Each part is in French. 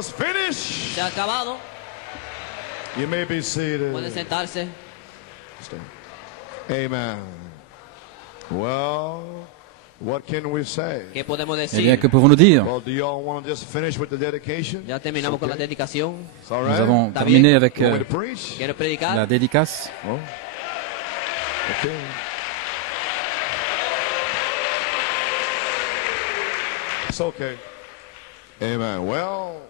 Se ha acabado. You may be seated. Puede sentarse. Amen. Well, what can we say? ¿Qué podemos Eh decir? bien, que pouvons-nous dire? Well, do y'all want to just finish with the dedication? Ya terminamos con la dedicación. It's all Nous right. avons Está terminé bien. avec You want me to preach? ¿Quieres predicar? la dédicace. Oh. Okay. It's okay. Amen. Well,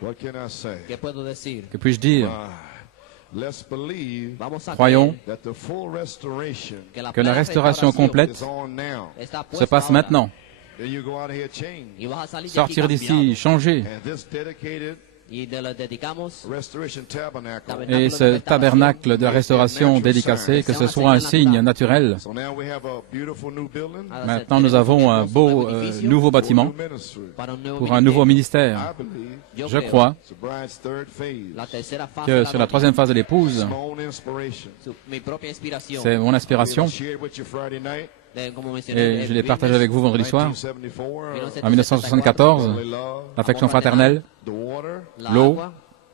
what can I say? ¿Qué puedo decir? Que puis-je dire? Let's believe Vamos a Croyons creer that the full restoration que la que la plena restauration complète is on now. está se puesta passe ahora. maintenant. Then you go out of here changed. Y vas a salir de Sortir aquí d'ici cambiado. changé. And this dedicated Y de lo dedicamos restoration tabernacle. Et ce tabernacle de la restauration dédicacé, que ce soit un signe naturel. So now we have a beautiful new building Maintenant, nous avons un beau nouveau bâtiment para un nuevo pour un nouveau ministère. I believe Je crois it's the bride's third phase. La tercera fase que de sur la troisième phase de l'épouse, My own inspiration. mi propia inspiración. c'est mon inspiration. I shared with you Friday night. Como mencioné, Et je l'ai partagé avec vous vendredi soir. 1974. En 1974, Brotherly love, l'affection fraternelle, the water. l'eau.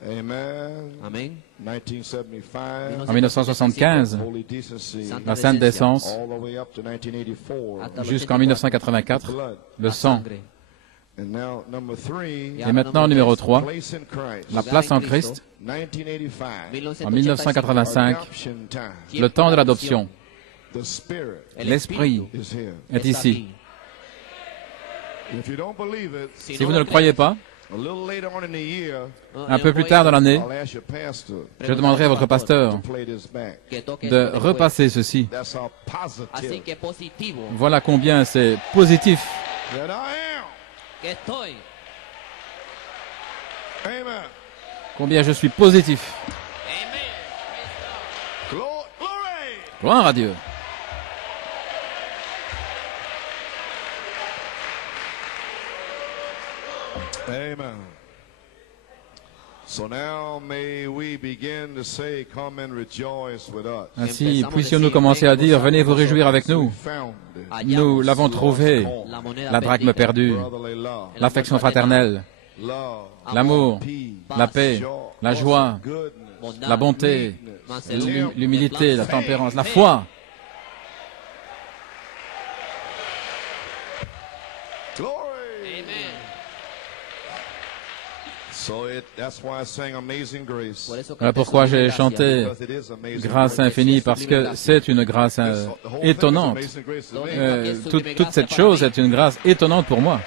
Amen. Amén. 1975. En 1975, Holy decency. la sainte décence, All the way up to 1984. jusqu'en 1984, Blood. le sang. And now number 3. Et maintenant, numéro 3, Place in Christ. la place en Christ, 1985. en 1985, Adoption time. le temps de l'adoption. The Spirit L'Esprit is here. est ici. If you don't believe it, Si vous ne le croyez pas, a little later on in the year, un peu plus tard dans l'année, I'll ask your pastor je demanderai à votre pasteur to play this back. de repasser ceci. That's how Así positive que positivo Voilà combien c'est positif, that I am. que estoy. Amen. combien je suis positif. Glory. Gloire à Dieu. Amen. So now may we begin to say, come and rejoice with us. Ainsi, puissions-nous commencer à dire, venez vous réjouir avec nous. Nous l'avons trouvé, La moneda la drachme perdida. perdue, Brotherly love, l'affection fraternelle, love, l'amour, peace, la paix, la joie, goodness, la bonté, Mansedumbre, l'humilité, la tempérance, la foi. glory. Amen. So that's why I sang Amazing Grace. Por eso Voilà canté pourquoi sobre j'ai gracia. chanté Because it is amazing grâce grace. infinie, parce que c'est une grâce The whole thing is étonnante. amazing grace to me. Toute cette chose est une grâce étonnante pour moi.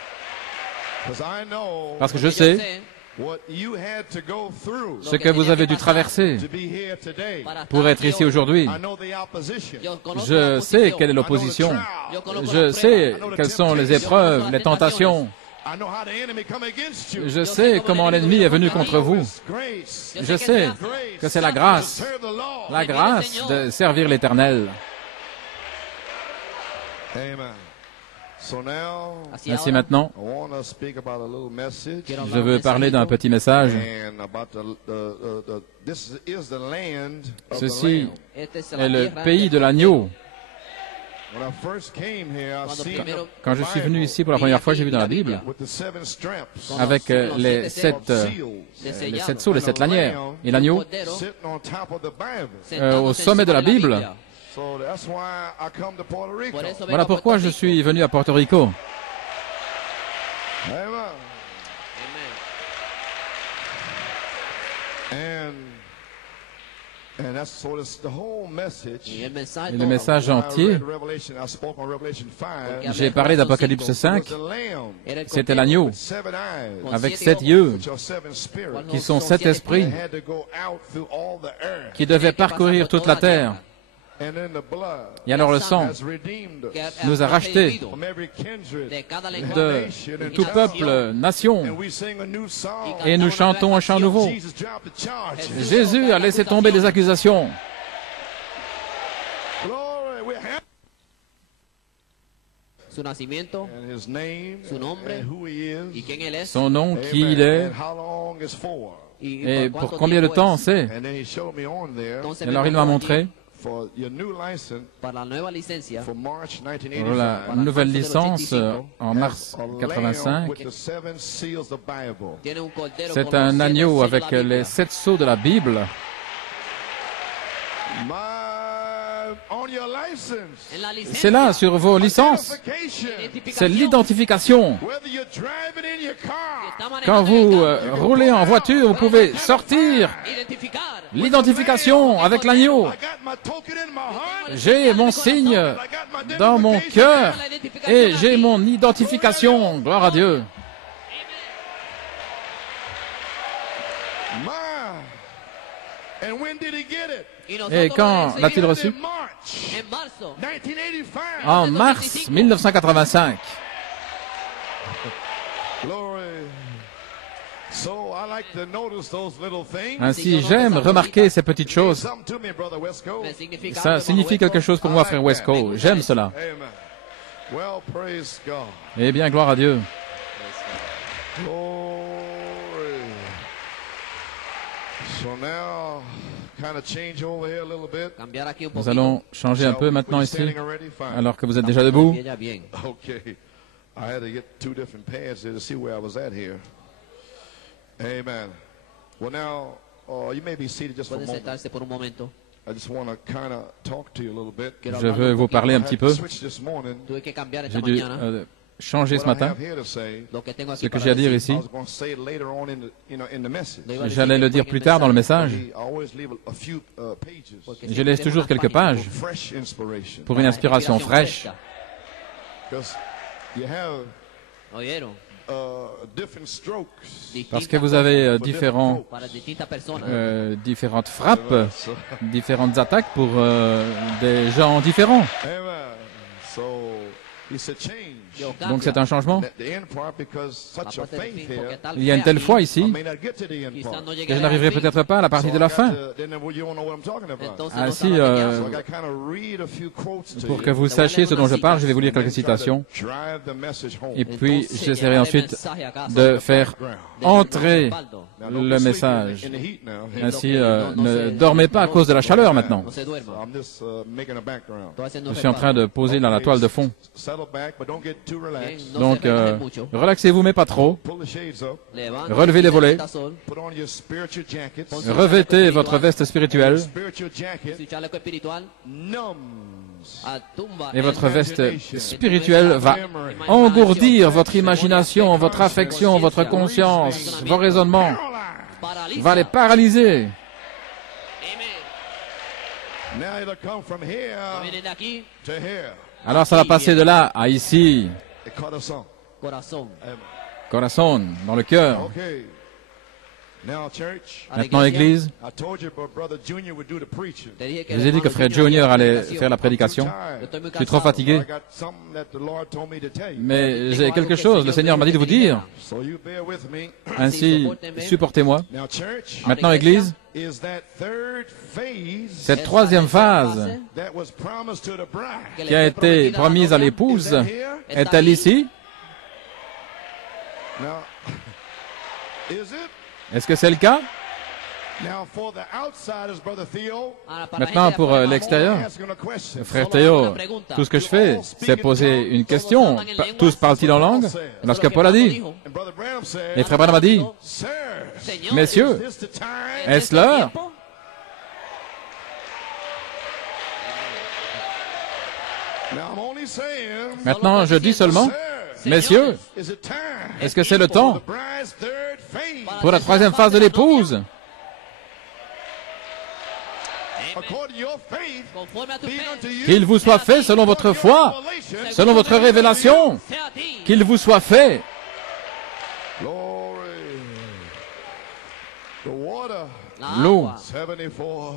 'Cause I know Parce que je Yo sais sé what you had to go through ce que vous avez dû traverser to be here today. para pour estar être aquí ici hoy. aujourd'hui. I know the opposition. Yo conozco Je la sais oposición. quelle est l'opposition. Yo conozco Je las sais pruebas. quelles sont les épreuves, les tentations. I know how the enemy come against you. Je sais comment l'ennemi est venu contre vous. It's grace. Je sais que c'est la grâce, Serve the Lord. la grâce de servir l'Éternel. Amen. So now Así Ainsi ahora, maintenant, I want to speak about a little message quiero je hablar veux un parler d'un mensajito petit message. and about this is the land of the Ceci Lamb. Este es la est le tierra pays del de l'agneau. When I first came here, I Cuando seen primero Quand je suis venu ici pour la première fois, j'ai vu dans la Bible, with the 7 straps avec les sept sceaux, les 7 lanières, et l'agneau Cordero sitting on top of the Bible. sentándose au sommet de la encima Bible. Biblia. So that's why I come to Puerto Rico. Por eso vengo Voilà a pourquoi Puerto je Rico. suis venu à Porto Rico. Amen. Amen. And that's so it's the whole message. Y el mensaje, Et le message When I entier, read Revelation, I spoke on Revelation 5. j'ai parlé d'Apocalypse It 5, was the Lamb era el c'était cordero l'agneau with 7 eyes, avec 7 yeux, which are 7 spirits. qui sont 7 esprits, They had to go out through all the earth. qui devaient parcourir toute la terre. And then the blood Et alors le sang has redeemed us que ha nous a rachetés from every kindred. de cada de lenguaje tout peuple, nation, And we sing a new song. et nous chantons un chant nouveau. Jesus dropped the charge. Jésus a laissé tomber les accusations. Glory, we're happy. su nacimiento And his name Su nombre and who he y is. quién él es Son nom, qui Amen. il est, And how long is for. y et por pour cuánto combien de tiempo temps es. c'est. And then he showed me on there Entonces Et me alors il mostró m'a allí montré for your new license para la nueva licencia, for March Pour 1985. la nouvelle licence en mars A lamb 85. with the 7 seals of the Bible. tiene un cordero C'est con los un 7 agneau sellos de avec la Biblia. les 7 sceaux de la Bible. On your license. En la licencia, C'est là, sur vos licences. Identification. C'est l'identification. Whether you're driving in your car, está manejando Quand en el vous carro, roulez en voiture, vous pouvez sortir. identificar. L'identification avec l'agneau. I got my token in my heart. J'ai mon signe dans mon cœur et j'ai mon identification. Gloire à Dieu. My. And when did he get it? Y nosotros Et lo quand recibimos l'a-t-il reçu? In March en marzo 1985. En mars 1985. Glory. So I like to notice those little things. Ainsi, j'aime remarquer ces petites choses. Something to me, brother Wesco. me significa Ça algo, signifie hermano quelque chose pour moi, frère Wesco. J'aime cela. Amen. Well, praise God. Eh bien, gloire à Dieu. Glory. So now, kind of change over here a little bit. cambiar aquí un Nous poquito. allons changer un Shall peu we? maintenant We're ici, standing already? Fine. alors que vous êtes déjà debout. Ella bien. Okay. I had to get 2 different pads there to see where I was at here. Amen. Well, now, you may be seated just for a Pueden moment. sentarse por un momento. I just want to kind of talk to you a little bit. Quiero Je hablarle veux un vous poquito. parler un I petit had peu. to switch this morning. Tuve que cambiar esta J'ai dû mañana. changer ce What I matin. have here to say, Lo que tengo Ce aquí que para j'ai à dire decir. ici, I was going to say it later on in the message. Lo iba a decir j'allais le después dire en el plus tard dans le mensaje, message. I always leave a few pages porque Je siempre laisse dejo toujours unas quelques páginas pages for fresh inspiration. pour une inspiration fraîche. fresca. Because you have ¿Oyeron? different strokes. Parce que vous avez différentes frappes, différentes attaques pour des gens différents. Amen. So it's a change. Donc c'est un changement. The end part, because such a faith here, Il y a une telle foi ici I may not get to the end part. que je n'arriverai peut-être pas à la partie de la fin. Then you won't know what I'm talking about. Ainsi, So I got kind of read a few quotes to pour you. que vous sachiez ce dont je parle, je vais vous lire quelques And try to citations. drive the message home. Et puis j'essaierai ensuite de faire entrer Now, don't le be sleeping message. in the heat now. Ainsi, ne dormez pas à cause de la chaleur maintenant. No se duerma. I'm just making a background. Estoy haciendo Je suis en train de poser dans la toile de fond. Settle back, but don't get too relaxed. Donc, relaxez-vous, mais pas trop. Pull the shades up. Relevez les volets. Put on your spiritual jackets. Revêtez votre veste spirituelle Spiritual jacket numbs. et votre veste spirituelle va engourdir votre imagination, votre affection, votre conscience, vos raisonnements, va les paralyser. Now it'll come from here to here. Alors ça va passer de là à ici, It caught us on. corazon, dans le cœur. Okay. Now, church, Maintenant, Église, I told you, but Brother Junior would do the preaching. je vous ai dit que Frère Junior allait faire la prédication. Je suis trop fatigué, I got something that the Lord told me to tell you. mais j'ai quelque chose, le Seigneur m'a dit de vous dire. So you bear with me. Ainsi, supportez-moi. Now, church, Maintenant, Église, is that third phase cette troisième phase that was promised to the bride. qui a été promise à l'épouse est-elle ici? Now, is it? Est-ce que c'est le cas? Now, for the outsiders, Brother Theo, Maintenant, pour l'extérieur, asking a question. Frère Théo, tout ce que je fais, c'est poser une question. Tous parlent-ils en langue? Lorsque Paul a dit, And Brother Branham said, et Frère Branham a dit, Sir, messieurs, is this the time? est-ce l'heure? Now, I'm only saying, Maintenant, je dis seulement, messieurs, is it time est-ce que c'est le for temps the bride's third phase? pour la troisième phase de l'épouse? According to your faith, be it unto you, Qu'il vous soit fait selon votre foi, revelation, selon votre révélation, qu'il vous soit fait. glory. The water, L'eau, 74,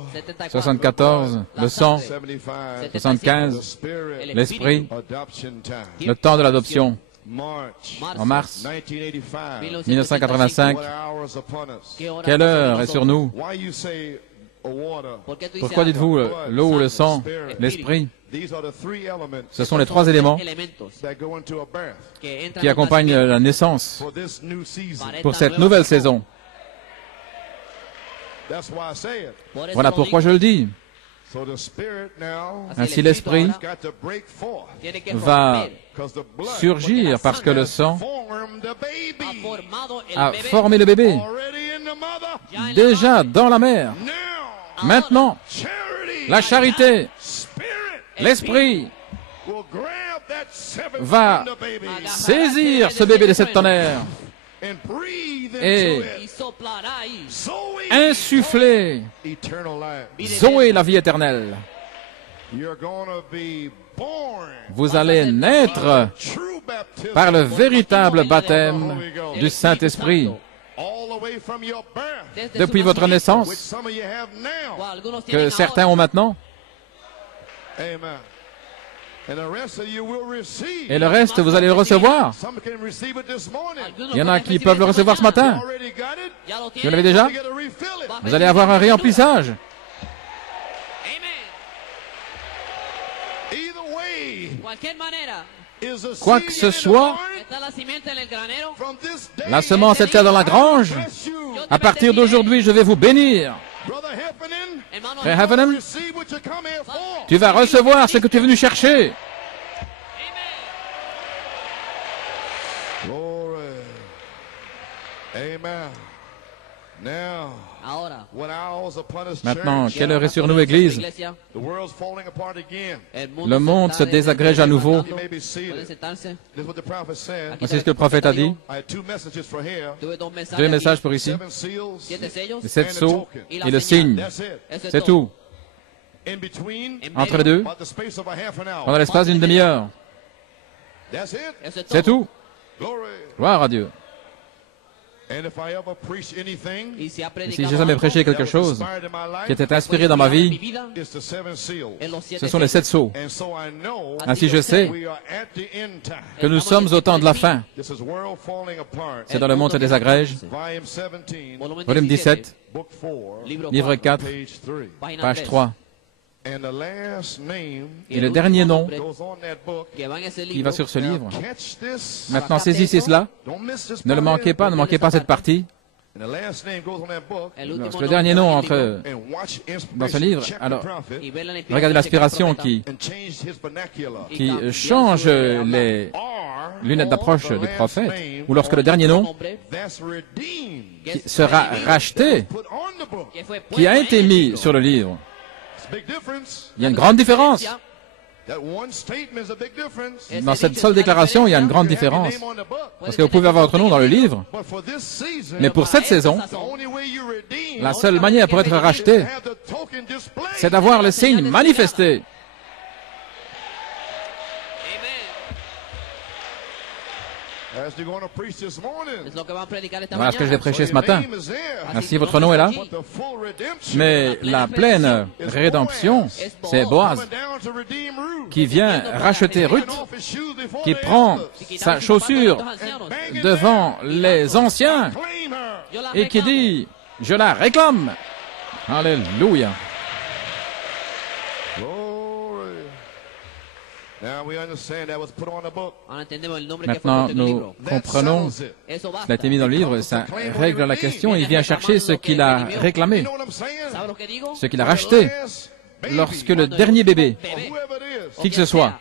74, le sang, 75, 75, the spirit, l'esprit, adoption time. le temps de l'adoption. March En mars 1985. 1985, What hour is upon us? quelle heure est sur nous? Why you say a water? Pourquoi dites-vous l'eau ou le sang, l'esprit? These are the three elements Ce sont les trois éléments that go into a birth qui accompagnent la naissance for this new season. pour cette nouvelle saison. That's why I say it. Voilà pourquoi je le dis. Ainsi l'Esprit va surgir parce que le sang a formé le bébé déjà dans la mère. Maintenant, la charité, l'Esprit va saisir ce bébé de cette tonnerre et insuffler Zoé, la vie éternelle. Vous allez naître par le véritable baptême du Saint-Esprit. Depuis votre naissance, que certains ont maintenant. Et le reste, vous allez le recevoir. Il y en a qui peuvent le recevoir ce matin. Vous l'avez déjà? Vous allez avoir un réemplissage. Quoi que ce soit, la semence est dans la grange. À partir d'aujourd'hui, je vais vous bénir. Frère Heffernan, tu vas recevoir ce que tu es venu chercher. Maintenant, quelle heure est sur nous, Église? Le monde se désagrège à nouveau. C'est ce que le prophète a dit. Deux messages pour ici. Les 7 sceaux et le signe. C'est tout. Entre les deux, pendant l'espace d'une demi-heure. C'est tout. Gloire à Dieu. Et si j'ai jamais prêché quelque chose qui était inspiré dans ma vie, ce sont les 7 sceaux. Ainsi je sais que nous sommes au temps de la fin. C'est dans le monde se désagrège. Volume 17, livre 4, page 3. Et le dernier nom qui va sur ce livre. Maintenant, saisissez cela. Ne le manquez pas, ne manquez pas cette partie. Lorsque le dernier nom entre dans ce livre, alors regardez l'aspiration qui change les lunettes d'approche du prophète, ou lorsque le dernier nom qui sera racheté, qui a été mis sur le livre. Il y a une grande différence. Dans cette seule déclaration, il y a une grande différence. Parce que vous pouvez avoir votre nom dans le livre, mais pour cette saison, la seule manière pour être racheté, c'est d'avoir le signe manifesté. Voilà ce que je vais prêcher ce matin. Ainsi, votre nom est là. Mais la pleine rédemption, c'est Boaz qui vient racheter Ruth, qui prend sa chaussure devant les anciens et qui dit, je la réclame. Alléluia. Maintenant, nous comprenons, cela a été mis dans le livre, ça règle la question, il vient chercher ce qu'il a réclamé, ce qu'il a racheté. Lorsque le dernier bébé, qui que ce soit,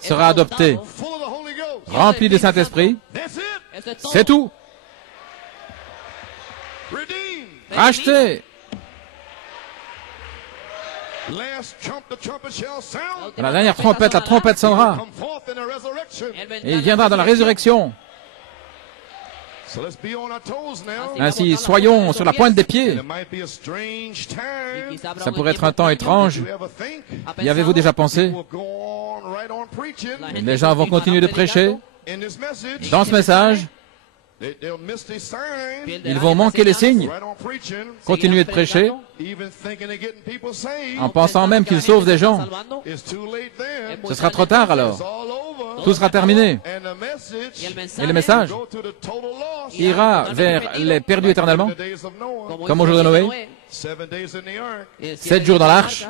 sera adopté, rempli du Saint-Esprit, c'est tout. Racheté. La dernière trompette, la trompette sonnera. Et il viendra dans la résurrection. Ainsi, soyons sur la pointe des pieds. Ça pourrait être un temps étrange. Y avez-vous déjà pensé? Les gens vont continuer de prêcher. Dans ce message, ils vont manquer les signes, continuer de prêcher, en pensant même qu'ils sauvent des gens. Ce sera trop tard alors. Tout sera terminé. Et le message ira vers les perdus éternellement, comme au jour de Noé. 7 jours dans l'arche.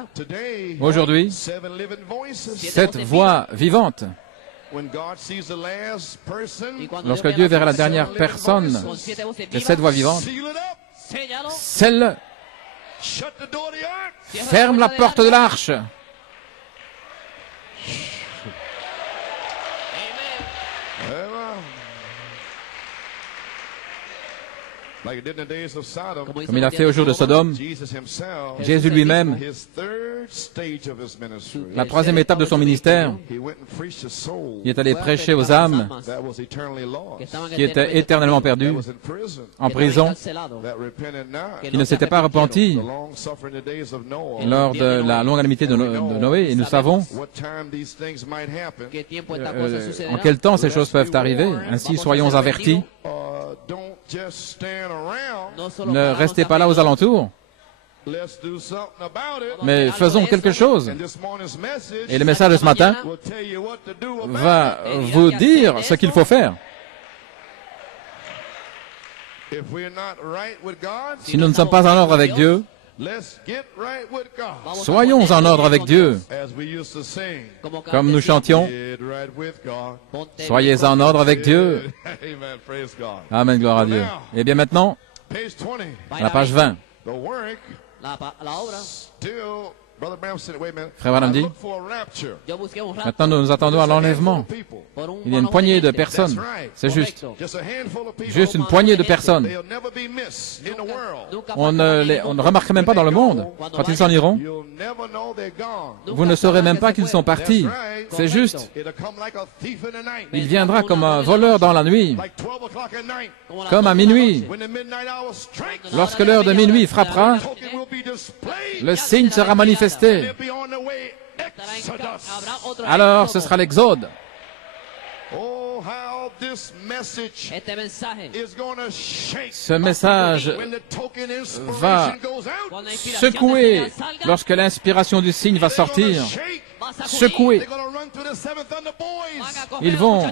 Aujourd'hui, 7 voix vivantes. Lorsque Dieu verra la dernière personne de cette voix vivante, scelle-le. Ferme la porte de l'arche. Comme il a fait au jour de Sodome, Jésus lui-même, la troisième étape de son ministère, il est allé prêcher aux âmes qui étaient éternellement perdues, en prison, qui ne s'étaient pas repentis lors de la longue amitié de Noé. Et nous savons en quel temps ces choses peuvent arriver. Ainsi, soyons avertis. Ne restez pas là aux alentours, mais faisons quelque chose. Et le message de ce matin va vous dire ce qu'il faut faire. Si nous ne sommes pas en ordre avec Dieu, soyons en ordre avec Dieu. Comme nous chantions, soyez en ordre avec Dieu. Amen, gloire à Dieu. Et bien maintenant, à la page 20, Frère Branham dit, maintenant nous nous attendons à l'enlèvement. Il y a une poignée de personnes, c'est juste. Juste une poignée de personnes. On ne remarquera même pas dans le monde. Quand ils s'en iront, vous ne saurez même pas qu'ils sont partis. C'est juste. Il viendra comme un voleur dans la nuit, comme à minuit. Lorsque l'heure de minuit frappera, le signe sera manifesté. Alors, ce sera l'exode. Ce message va secouer lorsque l'inspiration du signe va sortir. Secouer. Ils vont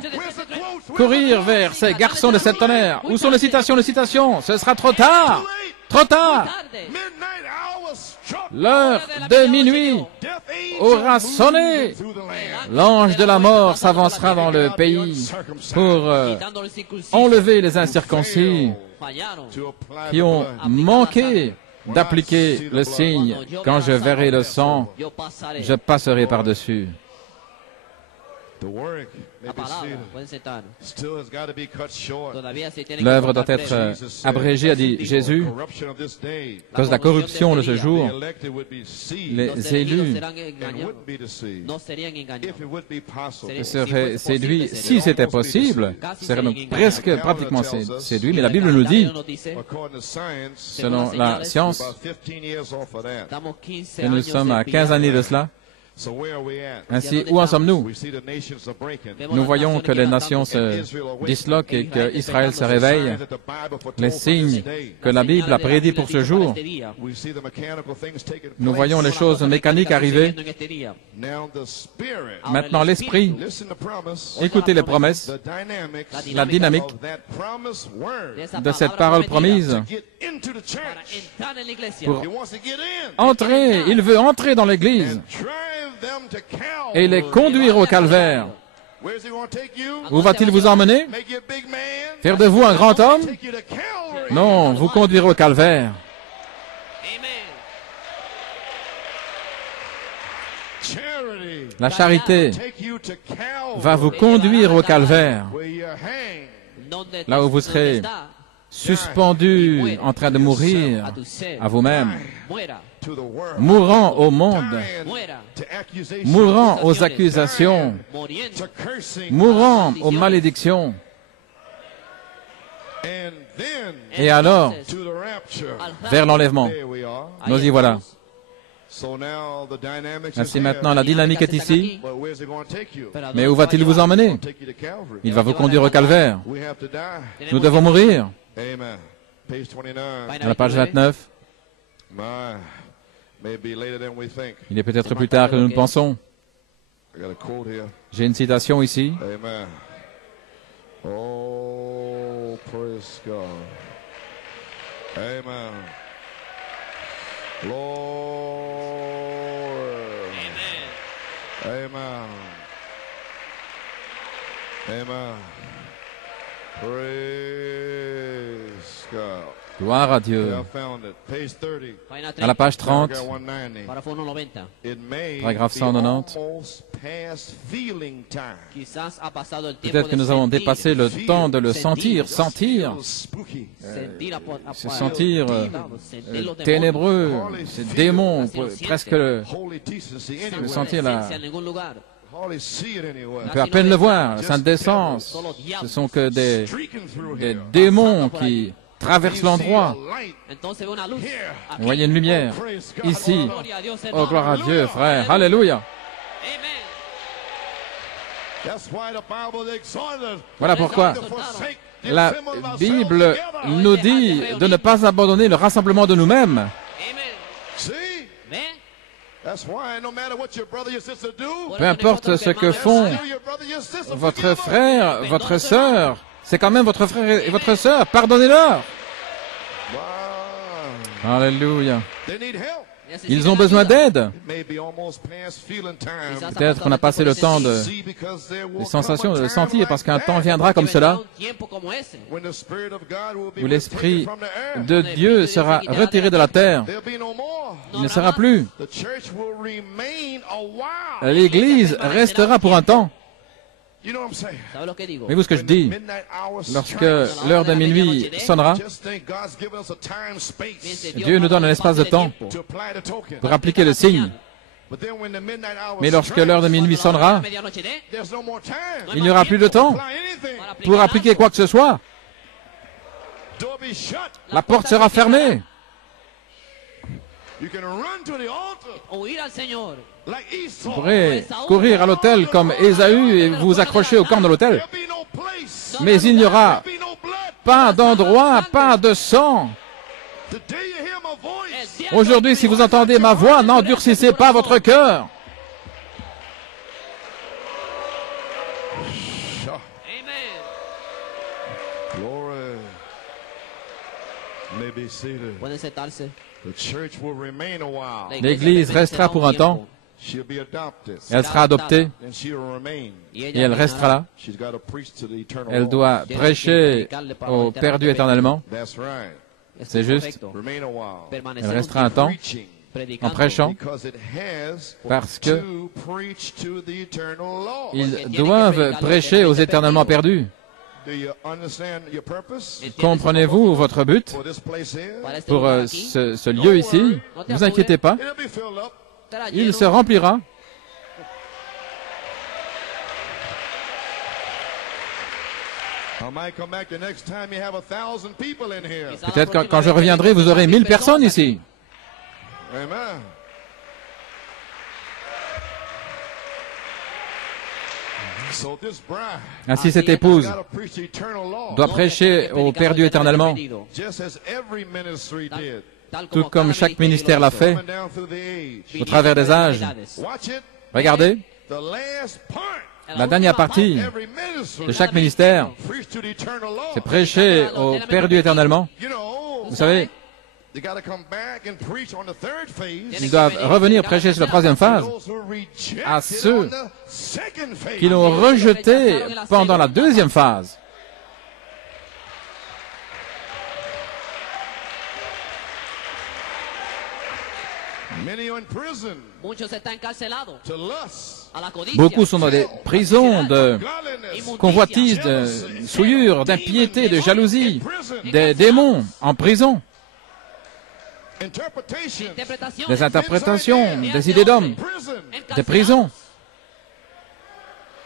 courir vers ces garçons de sept tonnerres. Où sont les citations? Les citations. Ce sera trop tard. Trop tard. L'heure de minuit aura sonné. L'ange de la mort s'avancera dans le pays pour enlever les incirconcis qui ont manqué d'appliquer le signe. Quand je verrai le sang, je passerai par-dessus. L'œuvre doit être abrégée, a dit Jésus, à cause de la corruption de ce jour. Les élus seraient séduits, si c'était possible, seraient donc presque pratiquement séduits, mais la Bible nous dit, selon la science, que nous sommes à 15 années de cela. Ainsi, où en sommes-nous? Nous voyons que les nations se disloquent et qu'Israël se réveille. Les signes que la Bible a prédits pour ce jour. Nous voyons les choses mécaniques arriver. Maintenant, l'esprit, écoutez les promesses, la dynamique de cette parole promise pour entrer. Il veut entrer dans l'Église et les conduire au calvaire. Où va-t-il vous emmener? Faire de vous un grand homme? Non, vous conduire au calvaire. La charité va vous conduire au calvaire, là où vous serez suspendu en train de mourir à vous-même, mourant au monde, mourant aux accusations, mourant aux malédictions. Et alors, vers l'enlèvement. Nous y voilà. Ainsi maintenant, la dynamique est ici. Mais où va-t-il vous emmener? Il va vous conduire au calvaire. Nous devons mourir. À la page 29. Il est peut-être plus tard que nous ne pensons. J'ai une citation ici. Oh, praise God. Amen. Lord. Amen. Amen. Praise God. Gloire à Dieu. Yeah, I found it. Page 30. Página À la 30, page 30, Paragraph 190. párrafo 190. It may Paragraphe be 190. almost past feeling time. Quizás ha pasado el tiempo Peut-être que de nous avons sentir, dépassé le temps de le sentir, sentir, Feels spooky. sentir se sentir sentir los demonios. ténébreux, ces démons, presque Holy decency Sans anywhere. sentir la- presencia en ningún lugar. Hardly see it anywhere. on peut à peine le voir, la sainte décence. Ce sont que des Streaking through des here. démons qui traversent l'endroit. You see a light Entonces ve una luz. here. Aquí. Vous voyez une lumière Praise God. ici. Gloria a Dios, Oh, hermano. gloire à Dieu, frère. Alléluia. Amen. That's why the Bible exhorted us Voilà pourquoi to forsake the la assembling of ourselves Bible together. nous dit de ne pas abandonner le rassemblement de nous-mêmes. Amen. See? ¿Ve? That's why no matter what your brother, your sister do, Peu importe ce que font still your brother, your sister, votre forgive them. frère, votre sœur, c'est quand même votre frère et votre sœur. Pardonnez-leur. Wow. Alléluia. They need help. Ils ont besoin d'aide. It may be almost past feeling time. Peut-être qu'on a passé le temps de See, because there will les sensations come de a le time sentir, like parce qu'un that temps viendra comme cela when the Spirit of God will be où l'Esprit taken from the earth. de Dieu sera retiré de la terre. There'll be no more. Il ne sera plus. The church will remain a while. L'Église restera pour un temps. You know what I'm saying? ¿Sabes lo que digo? Voyez-vous ce que je When the dis? midnight hour Lorsque strikes, l'heure de minuit sonnera, just think God's given us a time space Dieu nous donne un espace de temps to apply the token. pour appliquer le signe. But then when the midnight hour Mais lorsque strikes, l'heure de minuit sonnera, there's no more time. il n'y aura plus de temps Apply anything. pour appliquer quoi que ce soit. Door be shut. La porte sera fermée. You can run to the altar Oír al Señor. like Esau. Vous pourrez courir à l'autel comme Ésaü et vous accrocher au camp de l'autel. There'll be no place. Mais il n'y aura There'll be no blood. pas d'endroit, pas de sang. The day you hear my voice, Aujourd'hui, si vous entendez ma voix, n'endurcissez pas votre cœur. Amen. glory. May be seated. Pueden sentarse. The church will remain a while. L'Église restera pour un temps. She'll be adopted. Elle sera adoptée And she'll remain. et elle restera là. She's got to preach to the eternal Elle Lord. doit prêcher aux perdus éternellement. That's right. C'est juste. Remain a while. Elle restera un temps Preaching. en prêchant Because it has parce que to preach to the eternal Lord. ils doivent prêcher aux éternellement perdus. Do you understand your purpose Comprenez-vous votre but for this place here? pour ce lieu ici? Ne vous inquiétez pas, It'll be filled up. il se remplira. I might come back the next time you have 1,000 people in here. Peut-être quand je reviendrai, vous aurez 1000 personnes ici. Amen. So this bride Ainsi, cette épouse got to preach the eternal Lord. doit prêcher aux perdus éternellement, Just as every ministry did. tout comme chaque ministère l'a fait Coming down through the age. au travers des âges. Watch it. Regardez, The last part. la dernière partie Every ministry. de chaque ministère, Preach to the eternal Lord. c'est prêcher aux perdus éternellement. You know, Vous savez, they got to come back and preach on the third phase. ils doivent revenir prêcher sur la troisième phase Those who rejected à ceux on the second phase. qui l'ont rejeté pendant la deuxième phase. Many are in prison Muchos están encarcelados to lust, a la codicia. Beaucoup sont dans des prisons de godliness, convoitise, de souillure, d'impiété, de jalousie, des démons en prison, interpretation, Interpretaciones. des interprétations, des idées d'hommes, prison, des prisons,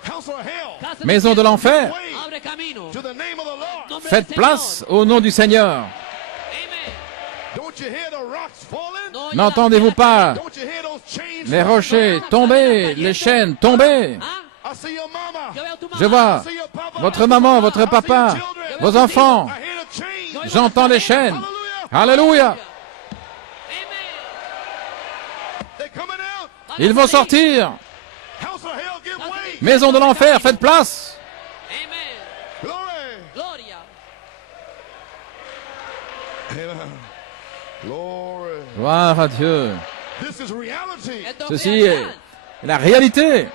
house of hell. Casa del maison de infierno. l'enfer. Abre camino. To the name of the Lord. Nombre del Faites Señor. place au nom du Seigneur. Amen. Don't you hear the rocks falling? No oye N'entendez-vous la- pas Don't you hear those chains les falling rochers down? tomber, les chaînes tomber? Ah, I see your mama. yo veo a tu mamá. Je vois I see your papa. votre maman, votre papa, vos enfants. I hear the chains. J'entends les chaînes. Hallelujah. Alléluia. Amen. They're coming out. Ils vont sortir. House of hell, give way. Maison de l'enfer, faites place. Amen. Glory. Gloria. Amen. Glory. Gloire à Dieu. This is reality. Esto es Ceci est realidad. la réalité.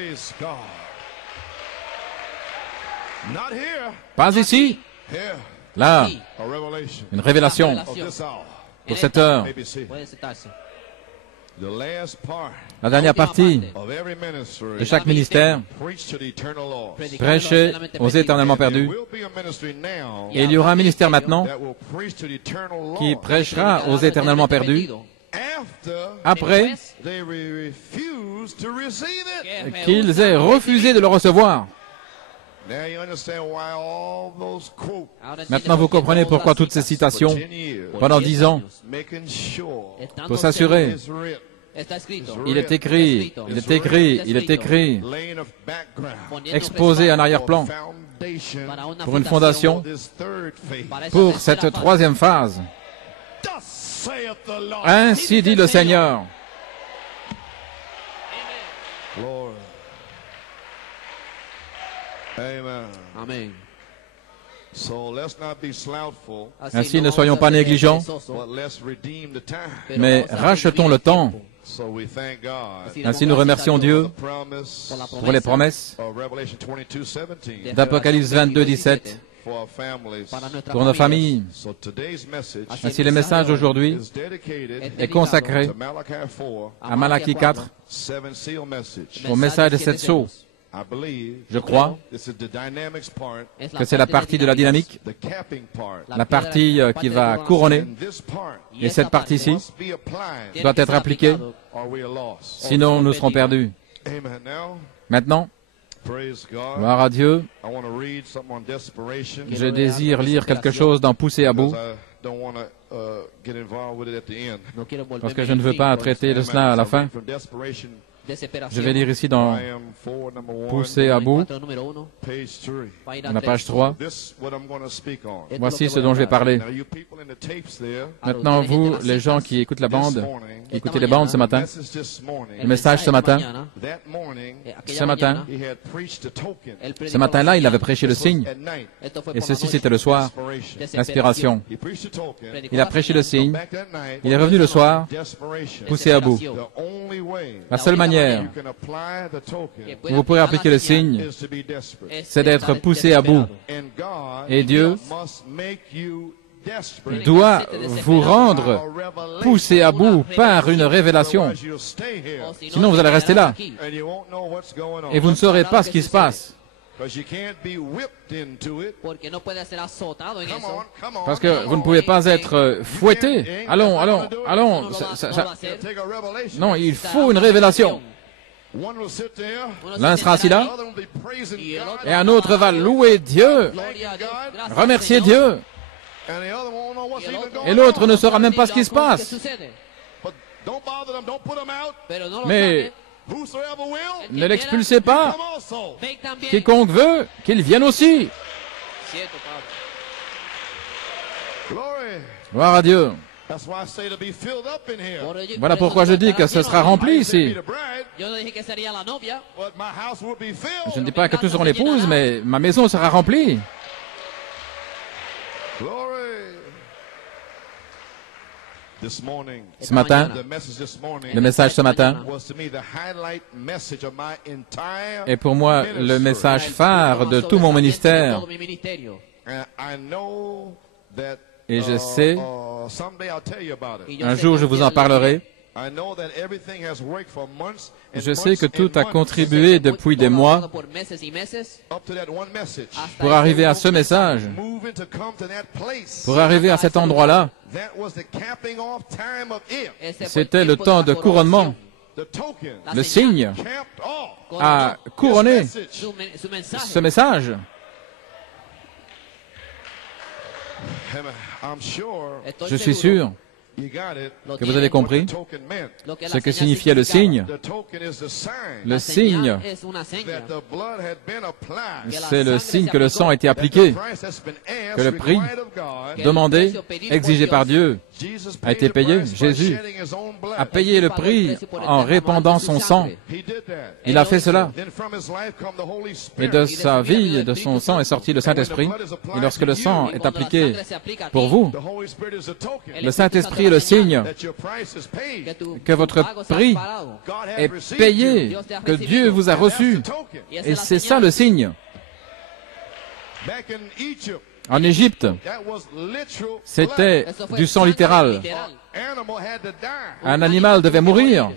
Praise God. Not here. Pas ici. Here. Là, A revelation une révélation of this hour. pour cette heure. Maybe see. The last part La dernière partie of every ministry de chaque ministère, preach to the eternal lost. prêcher aux éternellement perdus. There will be a ministry now Et il y aura un ministère maintenant that will preach to the eternal qui lost. prêchera aux éternellement perdus après They refuse to receive it. qu'ils aient refusé de le recevoir. Now you understand why all those quotes Maintenant, vous comprenez pourquoi toutes ces citations, 10 years pendant 10 ans, making sure pour s'assurer, it's written, il est écrit, il est écrit, il est écrit, laying a background exposé en arrière-plan foundation pour une fondation, for this third phase. pour cette troisième phase. Thus saith the Lord. Ainsi dit le Seigneur. Lord. Amen. Amen. So let's not be slothful, Ainsi, ne soyons pas négligents, but let's redeem the time. mais rachetons le temps. So we thank God Ainsi, nous remercions Dieu for the promise pour les promesses of Revelation 22:17 d'Apocalypse 22, 17 for our families. pour nos familles. So today's message Ainsi, le message d'aujourd'hui is dedicated est consacré to Malachi 4, à Malachie 4, seven seal message. au message de 7 sceaux. I believe Je crois this is the dynamics part, que c'est la partie de la dynamique, the capping part. la partie qui va couronner. And this part Et cette partie-ci must be applied, doit être appliquée, or we are lost. sinon nous serons perdus. Amen. Now, Maintenant, praise God. gloire à Dieu, I want to read something on desperation. je désire lire quelque chose dans Poussé à bout, Because I don't want to get involved with it at the end. parce que je ne veux pas traiter de cela à la fin. From desperation, Je vais lire ici dans I am for number 1, Poussé à bout, page 3. à la page 3. This what I'm going to speak on. Voici ce dont je vais parler. Now, you people in the tapes there, Maintenant, vous, les gens qui écoutent la this bande, morning, écoutez les bandes ce matin, message this morning, le message ce matin, that morning, ce matin, he had preached a token ce matin-là, il avait prêché le signe, at night. et ceci c'était le soir, Desperation. l'inspiration. He preached a token. Il a prêché le signe, Back that night, il est revenu le soir, desperation. poussé à bout. The only way La seule manière you can apply the token où vous pourrez appliquer le signe, is to be desperate. c'est d'être poussé à bout. And God Et Dieu must make you desperate. doit vous rendre poussé à bout par une révélation. Otherwise, you'll stay here Sinon, vous allez rester là and you won't know what's going on. et vous ne saurez pas ce qui se passe. Because you can't be whipped into it. Porque no puede ser azotado en Come eso. on, come on. Parce que vous ne pouvez pas être fouetté. Allons, allons, allons. No lo va a hacer. Take a revelation. Non, il faut une révélation. One will sit there, L'un sera assis là, the other will be praising God, et un autre va louer Dieu, Gloria a Dios. Gracias, remercier Señor. Dieu, and the other won't know what's even going et l'autre on. ne saura même pas ce qui se ¿Qué passe. sucede? But don't bother them, don't put them out. Pero no lo Mais saque. Whosoever will, ne l'expulsez pas. come also. Ven también. Quiconque veut, qu'il vienne aussi. Cierto, Pablo. Glory. Gloire à Dieu. That's why I say to be filled up in here. Por ello- Voilà por eso pourquoi je digo, dis que ce sera I rempli didn't say ici. be the bride, Yo no dije que sería la novia. but my house will be filled. Je ne dis pas que tous seront l'épouse, mais ma maison sera remplie. Glory. This morning, Ce matin, the message this morning le message ce matin was to me the highlight message of my entire est pour moi le message phare de tout mon ministère. Todo mi ministerio. And I know that Et je sais, someday I'll tell you about Y it. yo un sé jour que je vous en Dios le parlerai. I know that everything has worked for months and Je sais months que tout and a months contribué depuis des mois por meses y meses up to that one message. hasta pour ese arriver à último ce message, Moving to come to that place. pour arriver à cet endroit-là. That was the capping off time of it. Ese fue el C'était le tiempo temps la de couronnement. The token La Le señal. signe capped off a couronné this message. Su mensaje. ce message. I'm sure Estoy Je suis seguro sûr you got it. lo que vous tiene. avez compris The token meant. Lo que ce la que señal signifiait le significaba. signe. The token is the sign Le La signe, señal es una seña. that the blood had been applied. c'est le signe que le sang a été appliqué, que le prix demandé, exigé par Dieu, a été payé. Jésus a payé le prix en répandant son sang. Il a fait cela. Et de sa vie et de son sang est sorti le Saint-Esprit. Et lorsque le sang est appliqué pour vous, le Saint-Esprit prix est le signe que votre prix est payé, que Dieu vous a reçu. Et c'est ça le signe. En Égypte, c'était du sang littéral. Un animal devait mourir.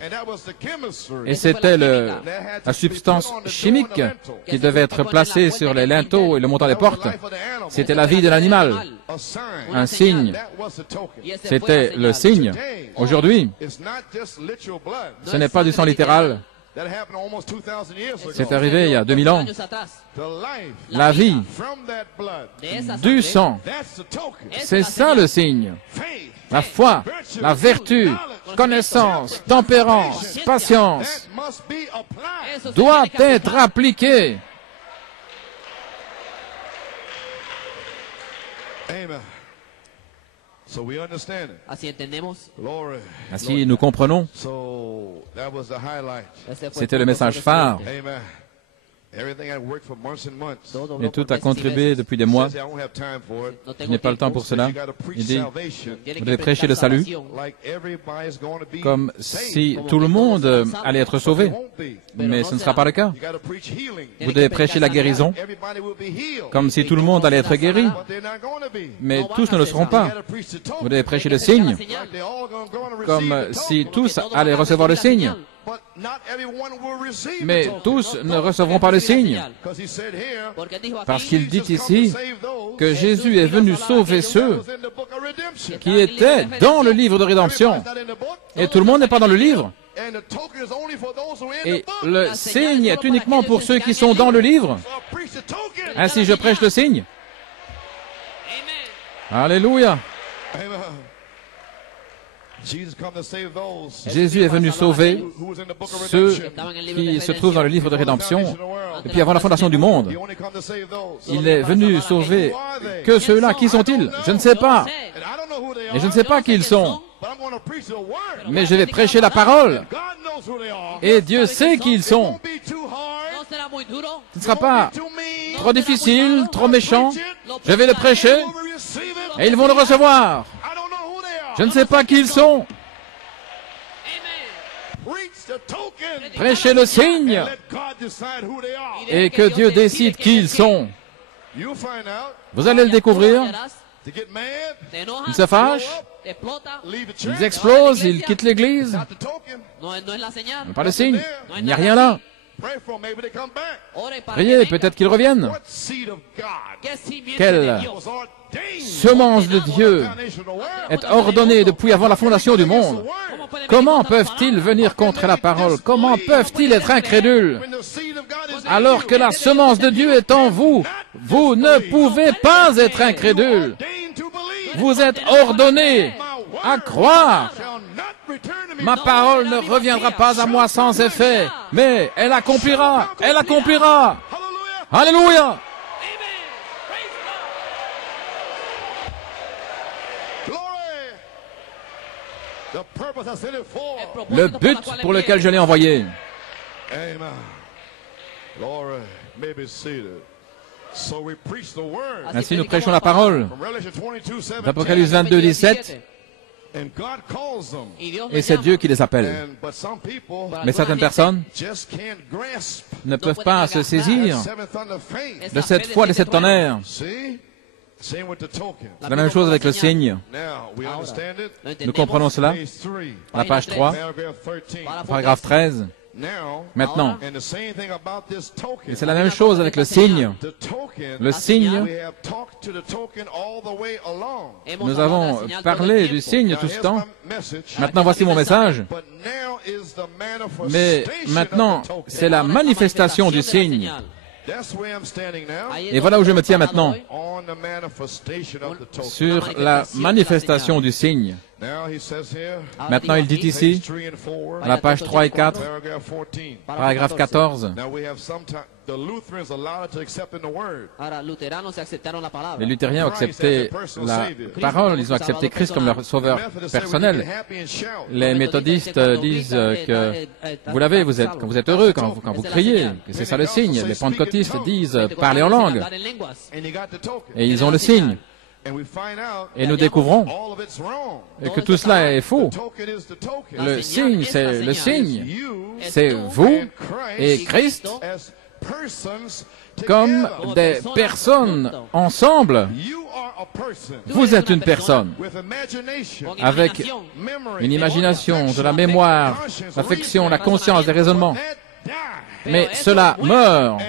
Et c'était la substance chimique qui devait être placée sur les linteaux et le montant des portes. C'était la vie de l'animal. Un signe. C'était le signe. Aujourd'hui, ce n'est pas du sang littéral. C'est arrivé il y a 2000 ans. La vie du sang, c'est ça le signe. La foi, la vertu, connaissance, tempérance, patience doit être appliquée. Ainsi, nous comprenons. C'était le message phare. Et tout a contribué depuis des mois. Je n'ai pas le temps pour cela. Il dit, vous devez prêcher le salut comme si tout le monde allait être sauvé. Mais ce ne sera pas le cas. Vous devez prêcher la guérison comme si tout le monde allait être guéri. Mais tous ne le seront pas. Vous devez prêcher le signe comme si tous allaient recevoir le signe. Mais tous ne recevront pas le signe, parce qu'il dit ici que Jésus est venu sauver ceux qui étaient dans le livre de rédemption. Et tout le monde n'est pas dans le livre. Et le signe est uniquement pour ceux qui sont dans le livre. Ainsi, je prêche le signe. Alléluia. Jésus est venu sauver ceux qui se trouvent dans le livre de rédemption. Et puis avant la fondation du monde, il est venu sauver que ceux-là. Qui sont-ils? Je ne sais pas. Et je ne sais pas qui ils sont. Mais je vais prêcher la parole. Et Dieu sait qui ils sont. Ce ne sera pas trop difficile, trop méchant. Je vais le prêcher et ils vont le recevoir. Je ne sais pas qui ils sont. Prêchez le signe et que Dieu décide qui ils sont. Vous allez le découvrir. Ils se fâchent, ils explosent, ils quittent l'église. Pas le signe, il n'y a rien là. Priez, peut-être qu'ils reviennent. Quelle semence de Dieu est ordonnée depuis avant la fondation du monde. Comment peuvent-ils venir contre la parole? Comment peuvent-ils être incrédules? Alors que la semence de Dieu est en vous, vous ne pouvez pas être incrédules. Vous êtes ordonnés à croire. Ma parole ne reviendra pas à moi sans effet, mais elle accomplira. Elle accomplira. Alléluia. Le but pour lequel je l'ai envoyé. Ainsi nous prêchons la parole. D'Apocalypse 22, 17. Et c'est Dieu qui les appelle. Mais certaines personnes ne peuvent pas se saisir de cette foi, de cette tonnerre. C'est la même chose avec le signe. Nous comprenons cela. La page 3, paragraphe 13. Maintenant, et c'est la même chose avec le signe. Le signe, nous avons parlé du signe tout ce temps. Maintenant, voici mon message. Mais maintenant, c'est la manifestation du signe. Et voilà où je me tiens maintenant, sur la manifestation du signe. Maintenant, il dit ici, à la page 3 et 4, paragraphe 14, les luthériens ont accepté la parole, ils ont accepté Christ comme leur sauveur personnel. Les méthodistes disent que vous l'avez, quand vous êtes heureux, quand vous criez, que c'est ça le signe. Les pentecôtistes disent parler en langue. Et ils ont le signe. Et nous découvrons que tout cela est faux. Le signe, c'est le signe. C'est vous et Christ comme des personnes ensemble. Vous êtes une personne avec une imagination, de la mémoire, l'affection, la conscience, des raisonnements. Mais cela meurt.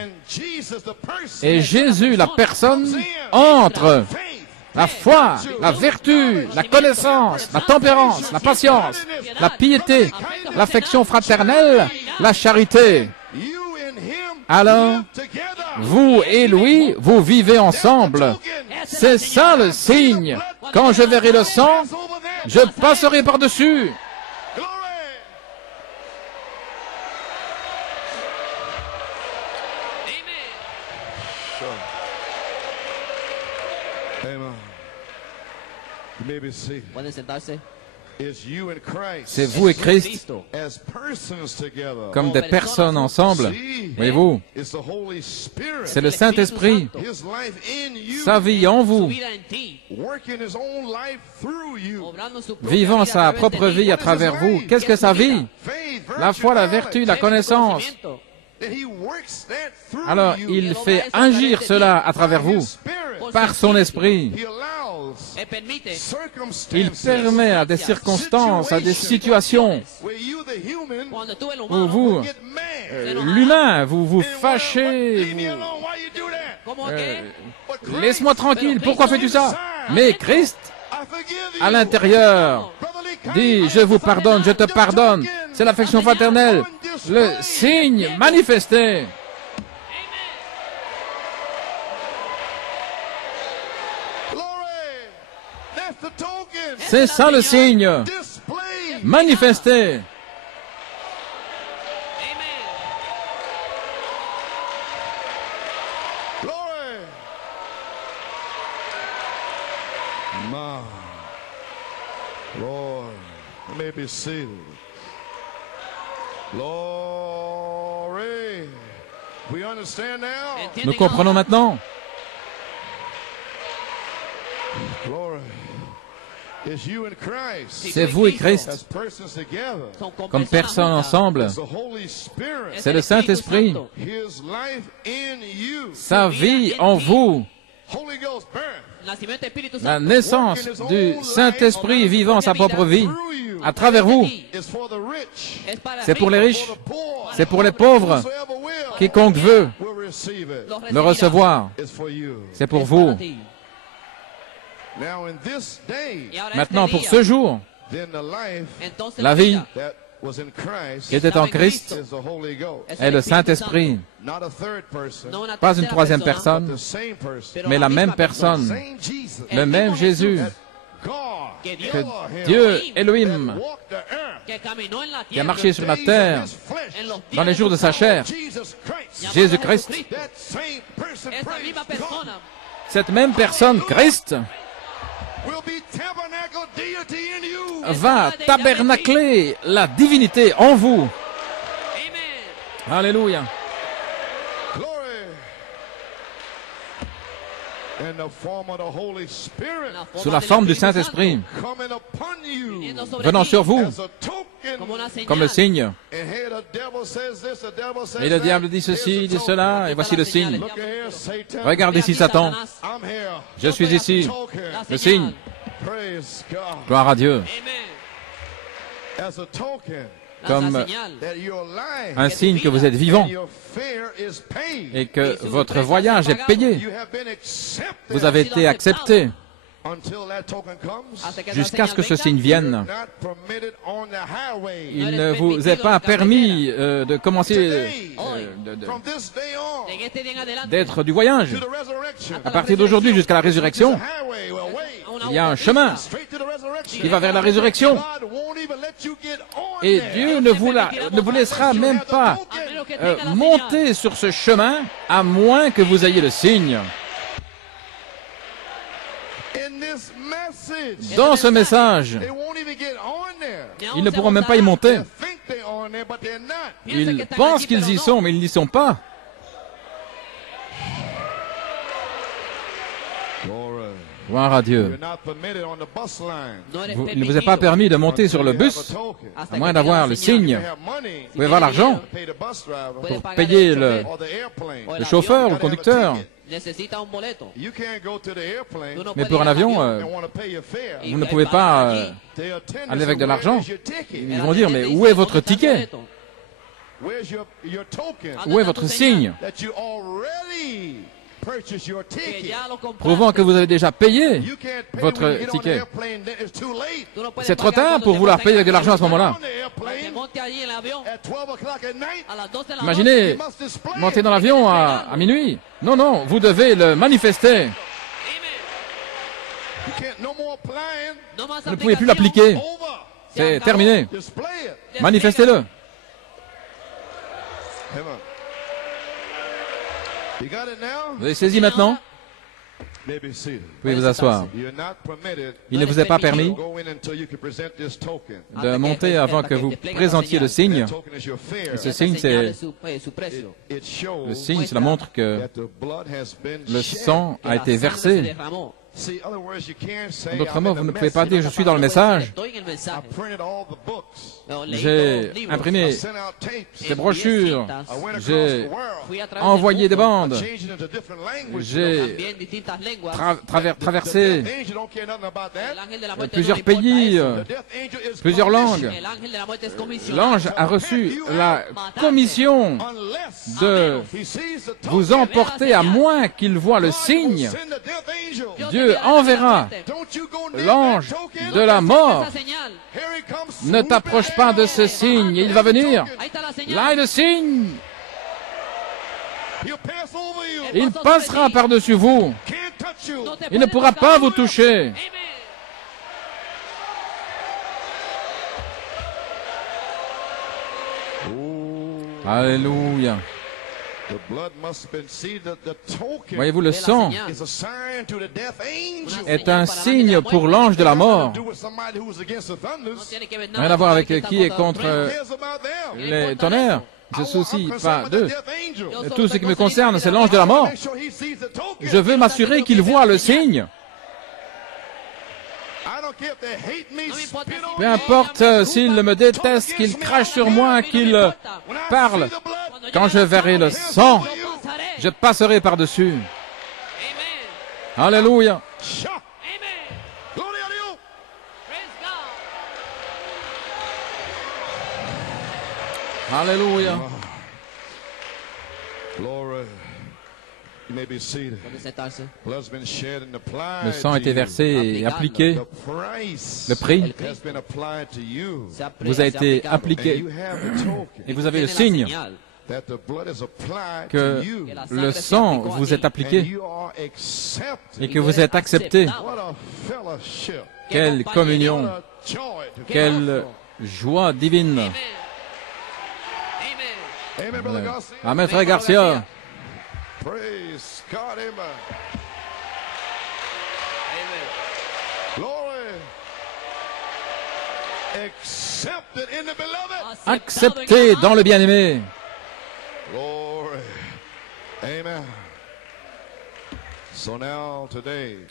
Et Jésus, la personne, entre. La foi, la vertu, la connaissance, la tempérance, la patience, la piété, l'affection fraternelle, la charité. Alors, vous et lui, vous vivez ensemble. C'est ça le signe. Quand je verrai le sang, je passerai par-dessus. Pueden sentarse. C'est vous et Christ comme des personnes ensemble. Voyez-vous, c'est le Saint-Esprit, sa vie en vous, vivant sa propre vie à travers vous. Qu'est-ce que sa vie? La foi, la vertu, la connaissance. Alors, il fait agir cela à travers vous, par son esprit. Il permet à des circonstances, à des situations où vous, l'humain, vous vous fâchez. Laisse-moi tranquille, pourquoi fais-tu ça? Mais Christ, à l'intérieur, dit, je vous pardonne, je te pardonne. C'est l'affection fraternelle, le signe manifesté. C'est ça le signe manifesté. Lord, you may be seated. Glory. We understand now. Nous comprenons maintenant. Glory. C'est vous et Christ, comme personnes ensemble. C'est le Saint-Esprit, sa vie en vous. La naissance du Saint-Esprit vivant sa propre vie à travers vous. C'est pour les riches, c'est pour les pauvres. Quiconque veut le recevoir, c'est pour vous. Maintenant, pour ce jour, la vie qui était en Christ est le Saint-Esprit. Pas une troisième personne, mais la même personne, le même Jésus, que Dieu, Elohim, qui a marché sur la terre dans les jours de sa chair, Jésus-Christ. Cette même personne, Christ, va tabernacler la divinité en vous. Alléluia. Sous la forme du Saint-Esprit, venant sur vous, comme le signe. Et le diable dit ceci, dit cela, et voici le signe. Regarde ici Satan. Je suis ici. Le signe. Gloire à Dieu. Comme un signe que vous êtes vivant et que votre voyage est payé. Vous avez été accepté jusqu'à ce que ce signe vienne. Il ne vous est pas permis de commencer d'être du voyage. À partir d'aujourd'hui jusqu'à la résurrection, il y a un chemin qui va vers la résurrection. Et Dieu ne vous laissera même pas monter sur ce chemin à moins que vous ayez le signe. Dans ce message, ils ne pourront même pas y monter. Ils pensent qu'ils y sont, mais ils n'y sont Gloire à Dieu. Il ne vous est pas permis de monter sur le bus, à moins d'avoir le signe. Vous pouvez avoir l'argent pour payer le chauffeur ou le conducteur. Mais pour un avion, vous ne pouvez pas aller avec de l'argent. Ils vont dire, mais où est votre ticket? Où est votre signe? Prouvant que vous avez déjà payé votre ticket. C'est trop tard pour vouloir payer avec de l'argent à ce moment-là. Imaginez, monter dans l'avion à minuit. Non, non, vous devez le manifester. Vous ne pouvez plus l'appliquer. C'est terminé. Manifestez-le. Vous avez saisi maintenant? Vous pouvez vous asseoir. Il ne vous est pas permis de monter avant que vous présentiez le signe. Et ce signe, c'est cela montre que le sang a été versé. En d'autres mots, vous ne pouvez pas dire « je suis dans le message ». J'ai imprimé des brochures, j'ai envoyé des bandes, j'ai traversé plusieurs pays, plusieurs langues. L'ange a reçu la commission de vous emporter à moins qu'il voie le signe. Dieu enverra l'ange de la mort. Ne t'approche pas de ce signe, il va venir. Là est le signe. Il passera par-dessus vous. Il ne pourra pas vous toucher. Alléluia. Voyez-vous, le sang est un signe pour l'ange de la mort. Rien à voir avec qui est contre les tonnerres. Je ne soucie pas d'eux. Tout ce qui me concerne, c'est l'ange de la mort. Je veux m'assurer qu'il voit le signe. Peu importe s'il me déteste, qu'il crache sur moi, qu'il parle. Quand je verrai le sang, je passerai par-dessus. Alléluia. Alléluia. Le sang a été versé et appliqué. Le prix vous a été appliqué. Et vous avez le signe que le sang vous est appliqué et que vous êtes accepté. Quelle communion, quelle joie divine. Amen, frère Garcia. Accepté dans le bien-aimé.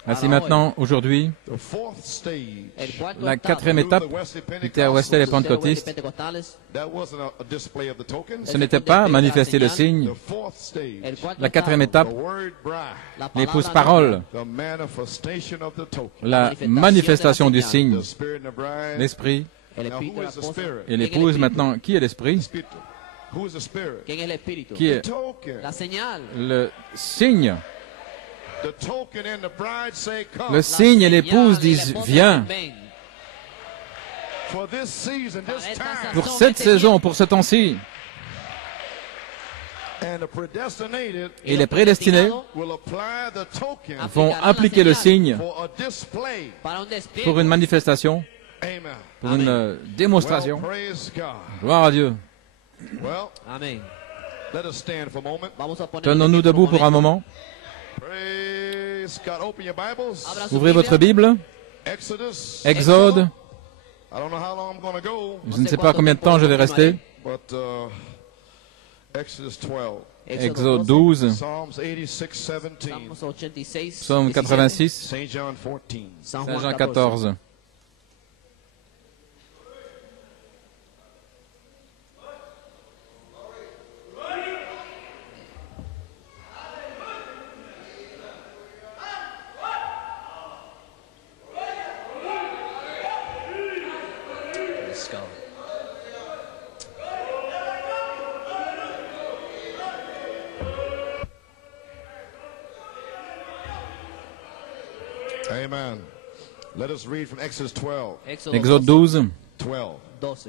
Ainsi maintenant, aujourd'hui, la quatrième étape du terre Westel et pentecôtiste, ce n'était pas manifester le signe. La quatrième étape, l'épouse parole, la manifestation du signe, l'esprit et l'épouse maintenant. Qui est l'esprit? Qui est le signe? Le signe et l'épouse disent « Viens ». Pour cette saison, pour ce temps-ci. Et les prédestinés vont appliquer le signe pour une manifestation, pour une démonstration. Gloire à Dieu. Tenons-nous debout pour un moment. Ouvrez votre Bible. Exode. Je ne sais pas combien de temps je vais rester. Exode 12, Psaume 86, Saint Jean 14. Amen. Let us read from Exodus 12. Exode 12, 12.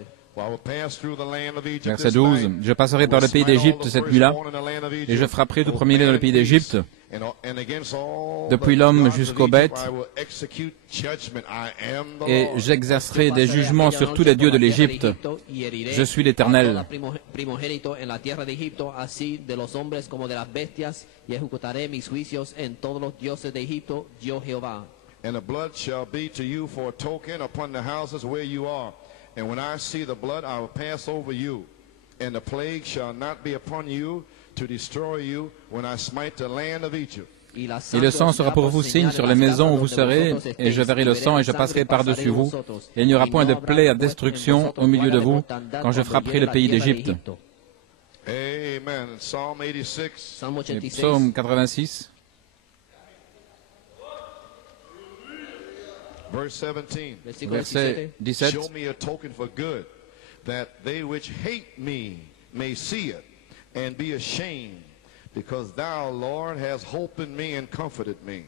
verset 12. Je passerai par le pays d'Égypte cette nuit-là, et je frapperai tout premier-né dans le pays d'Égypte, depuis l'homme jusqu'aux bêtes, et j'exercerai des jugements sur tous les dieux de l'Égypte. Je suis l'Éternel. And the blood shall be to you for a token upon the houses where you are. And when I see the blood, I will pass over you. And the plague shall not be upon you to destroy you when I smite the land of Egypt. Et le sang sera pour vous signe sur les maisons où vous serez, et je verrai le sang et je passerai par-dessus vous. Et il n'y aura point de plaie à destruction au milieu de vous quand je frapperai le pays d'Égypte. Amen. Psalm 86. Et Psaume 86. Verset 17. Show me a token for good, that they which hate me may see it and be ashamed, because thou, Lord, hast hope in me and comforted me.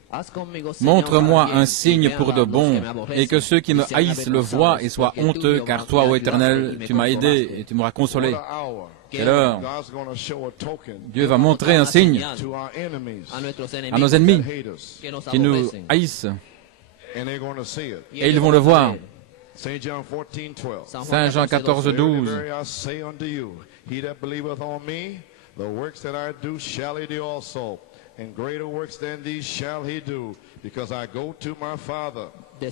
Montre-moi un signe pour de bon, et que ceux qui me haïssent le voient et soient honteux, car toi, ô Éternel, tu m'as aidé et tu m'auras consolé. Quelle heure Dieu va montrer un signe à nos ennemis qui nous haïssent. Et ils vont le voir. Saint Jean 14, 12.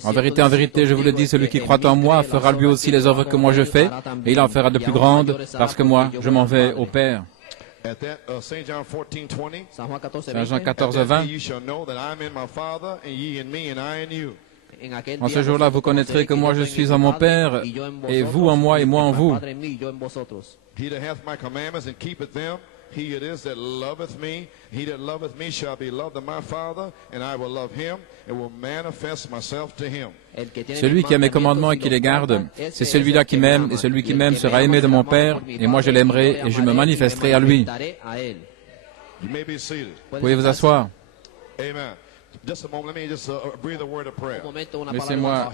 En vérité, je vous le dis, celui qui croit en moi fera lui aussi les œuvres que moi je fais, et il en fera de plus grandes, parce que moi, je m'en vais au Père. Saint Jean 14, 20. En ce jour-là, vous connaîtrez que moi je suis en mon Père, et vous en moi, et moi en vous. He it is that loveth me. He that loveth me shall be loved of my Father, and I will love him, and will manifest myself to him. Celui qui a mes commandements et qui les garde, c'est celui-là qui m'aime, et celui qui m'aime sera aimé de mon Père, et moi je l'aimerai, et je me manifesterai à lui. Vous pouvez vous asseoir. Amen. Laissez-moi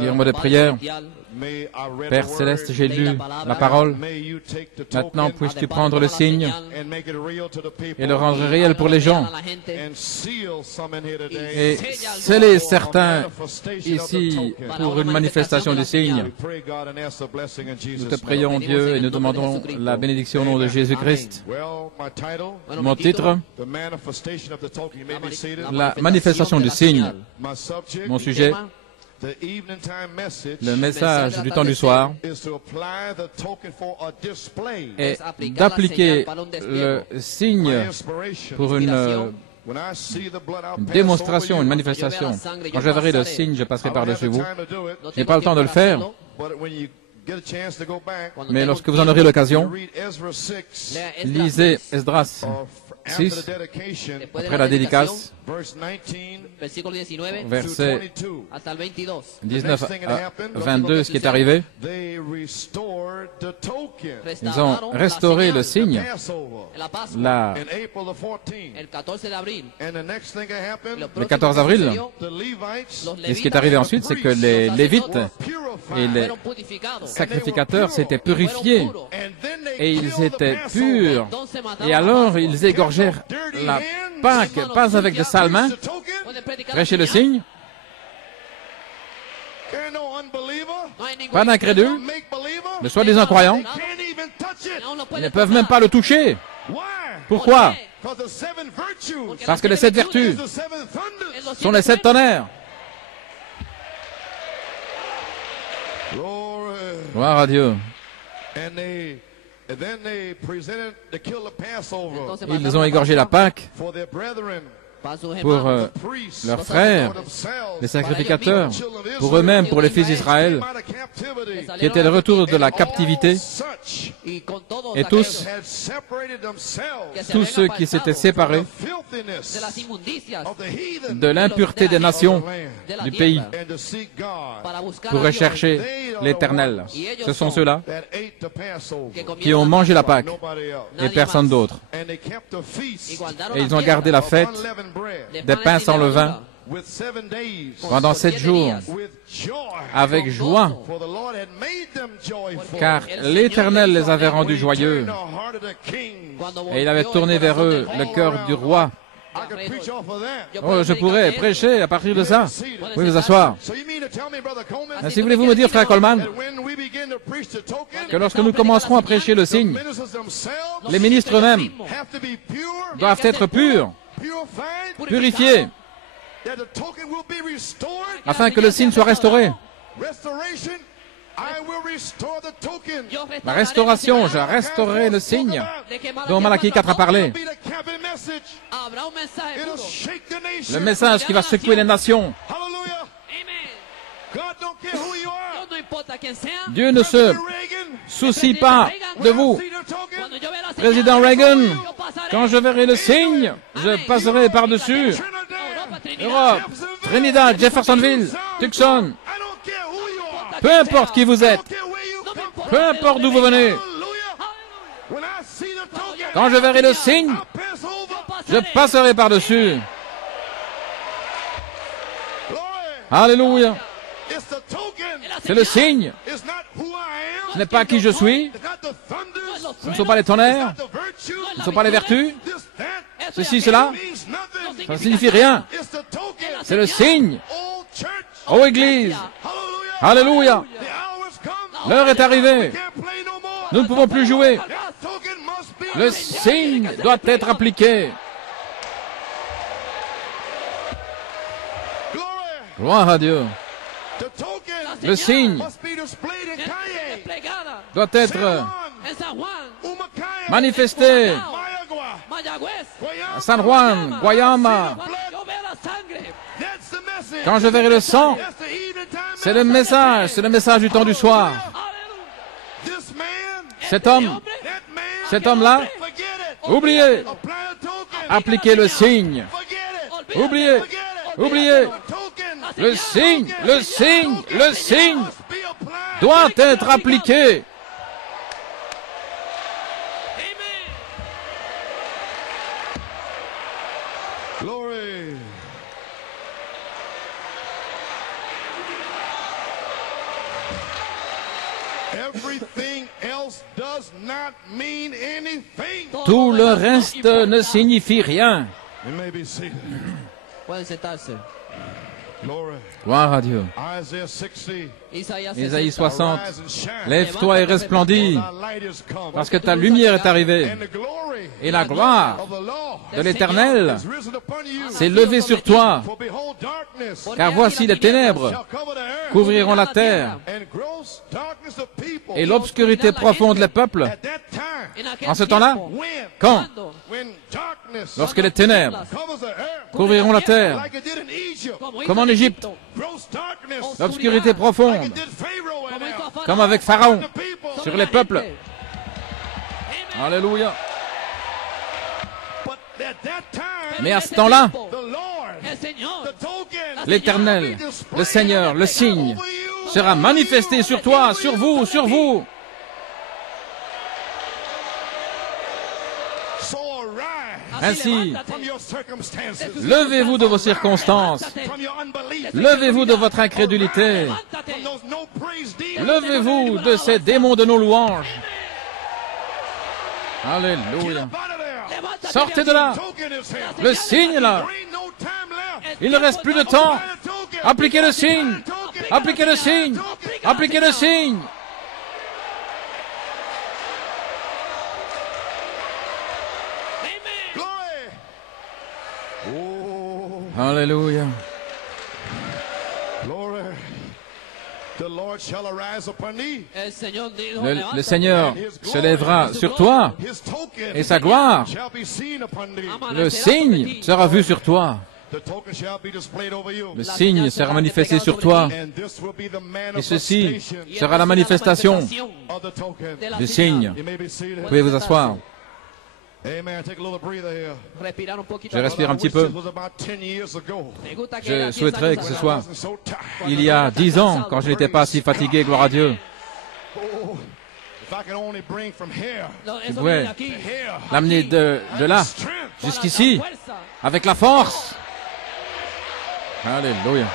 dire un mot de prière. Père Céleste, j'ai lu la parole. Maintenant, puisses-tu prendre le signe et le rendre réel pour les gens et sceller certains ici pour une manifestation du signe. Nous te prions, Dieu, et nous demandons la bénédiction au nom de Jésus-Christ. Mon titre, la manifestation du signe. Mon sujet, le message du temps du soir, est d'appliquer le signe pour une démonstration, une manifestation. Quand je verrai le signe, je passerai par-dessus vous. Je n'ai pas le temps de le faire. Mais lorsque vous en aurez l'occasion, lisez Esdras 6, après la dédicace, versets 19 à 22, ce qui est arrivé. Ils ont restauré le signe le 14 avril. Et ce qui est arrivé ensuite, c'est que les Lévites et les sacrificateurs s'étaient purifiés et ils étaient purs. Et alors ils égorgèrent la Pâque, pas avec de sales mains. Prêchez le signe. Pas d'incrédules, de soi-disant croyants. Ils ne peuvent même pas le toucher. Pourquoi? Parce que les 7 vertus sont les 7 tonnerres. Gloire à Dieu. Ils ont égorgé la Pâque pour leurs frères, les sacrificateurs, pour eux-mêmes, pour les fils d'Israël, qui étaient de retour de la captivité, et tous ceux qui s'étaient séparés de l'impureté des nations du pays pour rechercher l'Éternel. Ce sont ceux-là qui ont mangé la Pâque et personne d'autre. Et ils ont gardé la fête des pains sans levain pendant 7 jours avec joie, car l'Éternel les avait rendus joyeux et il avait tourné vers eux le cœur du roi. Oh, je pourrais prêcher à partir de ça. Oui, vous asseoir. Ainsi voulez-vous me dire, frère Coleman, que lorsque nous commencerons à prêcher le signe, les ministres eux-mêmes doivent être purs, purifiés, afin que le signe soit restauré. La restauration, je restaurerai le signe dont Malachie 4 a parlé. Le message qui va secouer les nations. Dieu ne se soucie pas de vous. Président Reagan, quand je verrai le signe, je passerai par-dessus. Europe, Trinidad, Jeffersonville, Tucson. Peu importe qui vous êtes, peu importe d'où vous venez, quand je verrai le signe, je passerai par-dessus. Alléluia. C'est le signe. Ce n'est pas qui je suis. Ce ne sont pas les tonnerres. Ce ne sont pas les vertus. Ceci, cela. Ça ne signifie rien. C'est le signe. Ô Église. Alléluia. L'heure est arrivée. Nous ne pouvons plus jouer. Le signe doit être appliqué. Gloire à Dieu. Le signe doit être manifesté à San Juan, Guayama. Quand je verrai le sang, c'est le message du temps du soir. Cet homme-là, oubliez, appliquez le signe. Oubliez, le signe doit être appliqué. Tout le reste ne signifie rien. Gloire à Dieu. Isaïe 60. Lève-toi et resplendis, parce que ta lumière est arrivée, et la gloire de l'Éternel s'est levée sur toi. Car voici les ténèbres couvriront la terre, et l'obscurité profonde les peuples. En ce temps-là, quand? Lorsque les ténèbres couvriront la terre, comme en Égypte, l'obscurité profonde, comme avec Pharaon, sur les peuples. Alléluia. Mais à ce temps-là, l'Éternel, le Seigneur, le signe, sera manifesté sur toi, sur vous, sur vous. Ainsi, levez-vous de vos circonstances, levez-vous de votre incrédulité, levez-vous de ces démons de nos louanges. Alléluia. Sortez de là, le signe là. Il ne reste plus de temps. Appliquez le signe, appliquez le signe, appliquez le signe. Alléluia. Le Seigneur se lèvera sur toi et sa gloire, le signe sera vu sur toi. Le signe sera manifesté sur toi et ceci sera la manifestation du signe. Vous pouvez vous asseoir. Je respire un petit peu. Je souhaiterais que ce soit il y a 10 ans, quand je n'étais pas si fatigué, gloire à Dieu. Je pouvais l'amener de là jusqu'ici avec la force. Alléluia.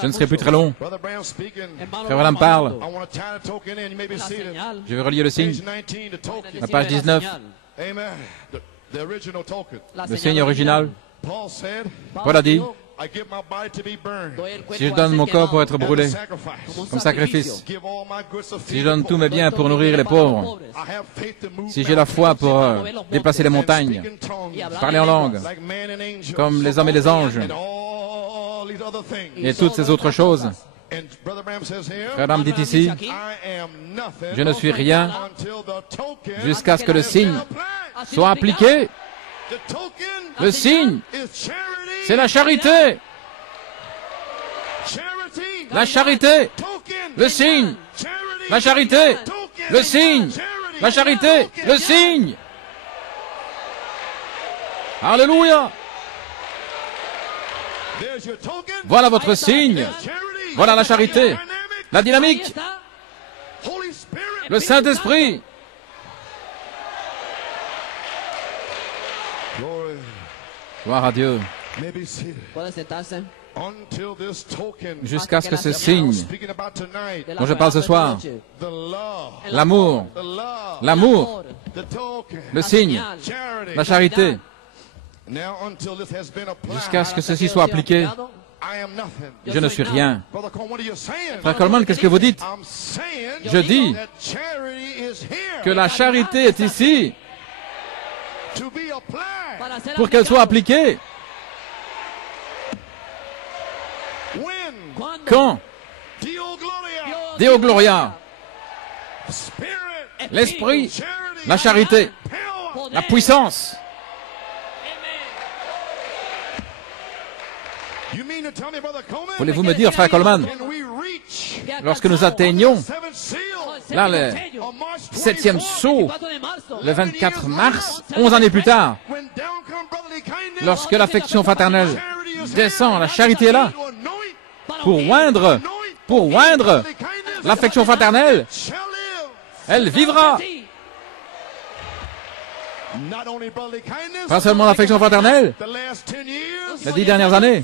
Je ne serai plus très long. Frère Branham parle. Je vais relier le signe. La page 19. Le signe original. Paul a dit, si je donne mon corps pour être brûlé, comme sacrifice, si je donne tous mes biens pour nourrir les pauvres, si j'ai la foi pour déplacer les montagnes, parler en langue, comme les hommes et les anges, et toutes ces autres choses, Frère Branham dit ici, je ne suis rien jusqu'à ce que le signe soit appliqué. Le signe, c'est la charité. La charité, le signe, la charité, le signe, la charité, le signe. Alléluia. Voilà votre signe. Voilà la charité, la dynamique, le Saint-Esprit. Gloire à Dieu. Jusqu'à ce que ce signe dont je parle ce soir, l'amour, le signe, la charité, jusqu'à ce que ceci soit appliqué, je ne suis rien. Frère Coleman, qu'est-ce que vous dites? Je dis que la charité est ici pour qu'elle soit appliquée. Quand? Deo Gloria. L'esprit, la charité, la puissance. Voulez-vous me dire, frère Coleman, lorsque nous atteignons là le 7e sceau, le 24 mars, 11 années plus tard, lorsque l'affection fraternelle descend, la charité est là, pour oindre l'affection fraternelle, elle vivra. Pas seulement l'affection fraternelle, les 10 dernières années,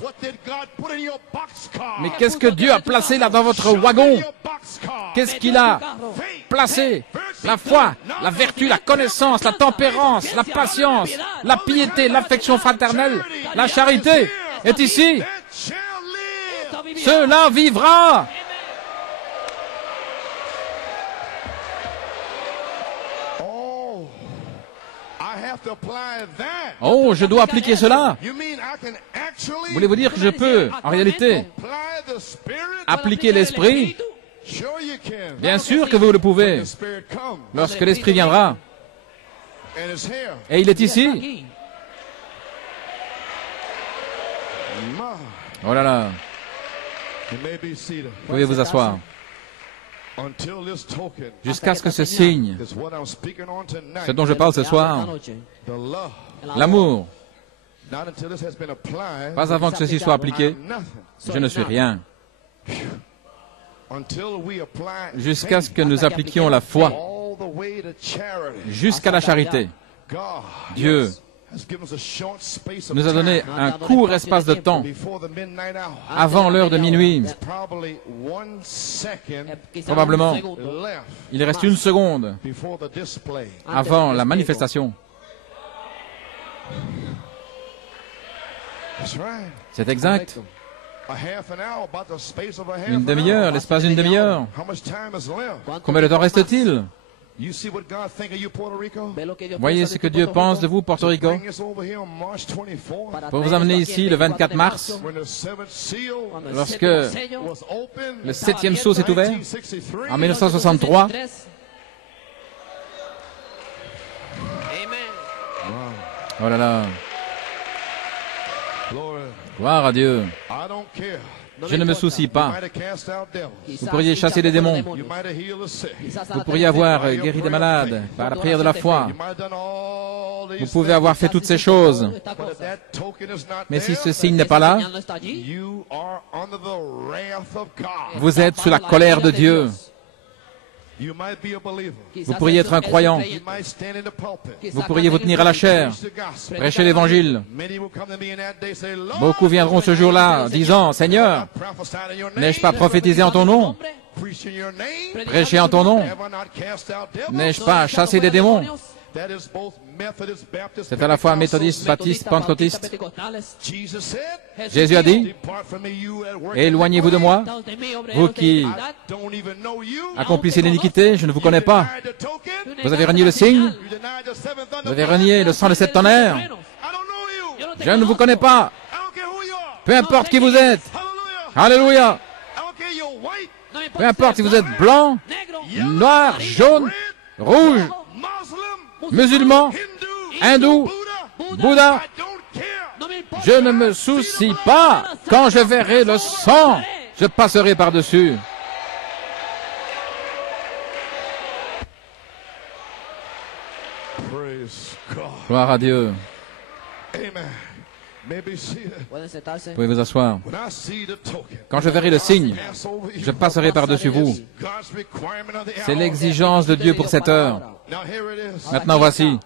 mais qu'est-ce que Dieu a placé là dans votre wagon? Qu'est-ce qu'il a placé? La foi, la vertu, la connaissance, la tempérance, la patience, la piété, l'affection fraternelle, la charité est ici. Cela vivra. Oh, je dois appliquer cela. Voulez-vous dire que je peux, en réalité, appliquer l'Esprit? Bien sûr que vous le pouvez. Lorsque l'Esprit viendra. Et il est ici. Oh là là. Vous pouvez vous asseoir. Jusqu'à ce que ce signe, ce dont je parle ce soir, l'amour, pas avant que ceci soit appliqué, je ne suis rien. Jusqu'à ce que nous appliquions la foi, jusqu'à la charité, Dieu nous a donné un court espace de temps avant l'heure de minuit. Probablement, il reste 1 seconde avant la manifestation. C'est exact. Une demi-heure, l'espace d'une demi-heure. Combien de temps reste-t-il? Voyez ce que Dieu pense de vous, Porto Rico, pour vous amener ici le 24 mars, lorsque le 7e sceau s'est ouvert, en 1963. Oh là là. Gloire à Dieu. Je ne me soucie pas. Vous pourriez chasser des démons. Vous pourriez avoir guéri des malades par la prière de la foi. Vous pouvez avoir fait toutes ces choses. Mais si ce signe n'est pas là, vous êtes sous la colère de Dieu. Vous pourriez être un croyant. Vous pourriez vous tenir à la chaire, prêcher l'évangile. Beaucoup viendront ce jour-là disant, Seigneur, n'ai-je pas prophétisé en ton nom? Prêché en ton nom? N'ai-je pas chassé des démons? C'est à la fois méthodiste, baptiste, pentecôtiste. Jésus a dit, éloignez-vous de moi, vous qui accomplissez l'iniquité, je ne vous connais pas. Vous avez renié le signe, vous avez renié le sang de 7 tonnerres. Je ne vous connais pas. Peu importe qui vous êtes. Alléluia. Peu importe si vous êtes blanc, noir, jaune, rouge, musulman, hindou, Bouddha, je ne me soucie pas. Quand je verrai le sang, je passerai par-dessus. Gloire à Dieu. Vous pouvez vous asseoir. Quand je verrai le signe, je passerai par-dessus vous. C'est l'exigence de Dieu pour cette heure. Maintenant, voici.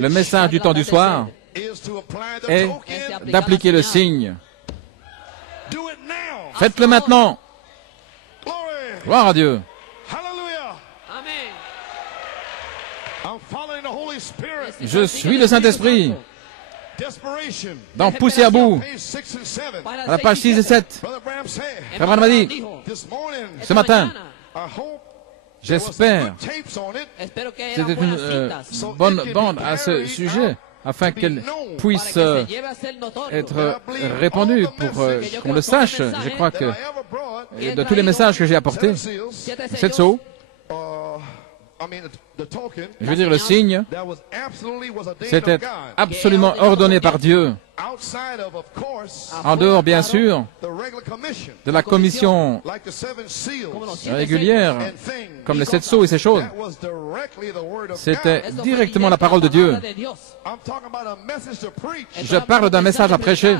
Le message du temps du soir est d'appliquer le signe. Faites-le maintenant. Gloire à Dieu. Je suis le Saint-Esprit. Dans Pousser à bout, à la page 6 et 7, Frère Branham m'a dit, ce matin, j'espère, c'était une bonne bande à ce sujet, afin qu'elle puisse être répandue pour qu'on le sache. Je crois que de tous les messages que j'ai apportés, 7 sceaux, je veux dire, le signe, c'était absolument ordonné par Dieu. En dehors, bien sûr, de la commission régulière, comme les 7 sceaux et ces choses. C'était directement la parole de Dieu. Je parle d'un message à prêcher.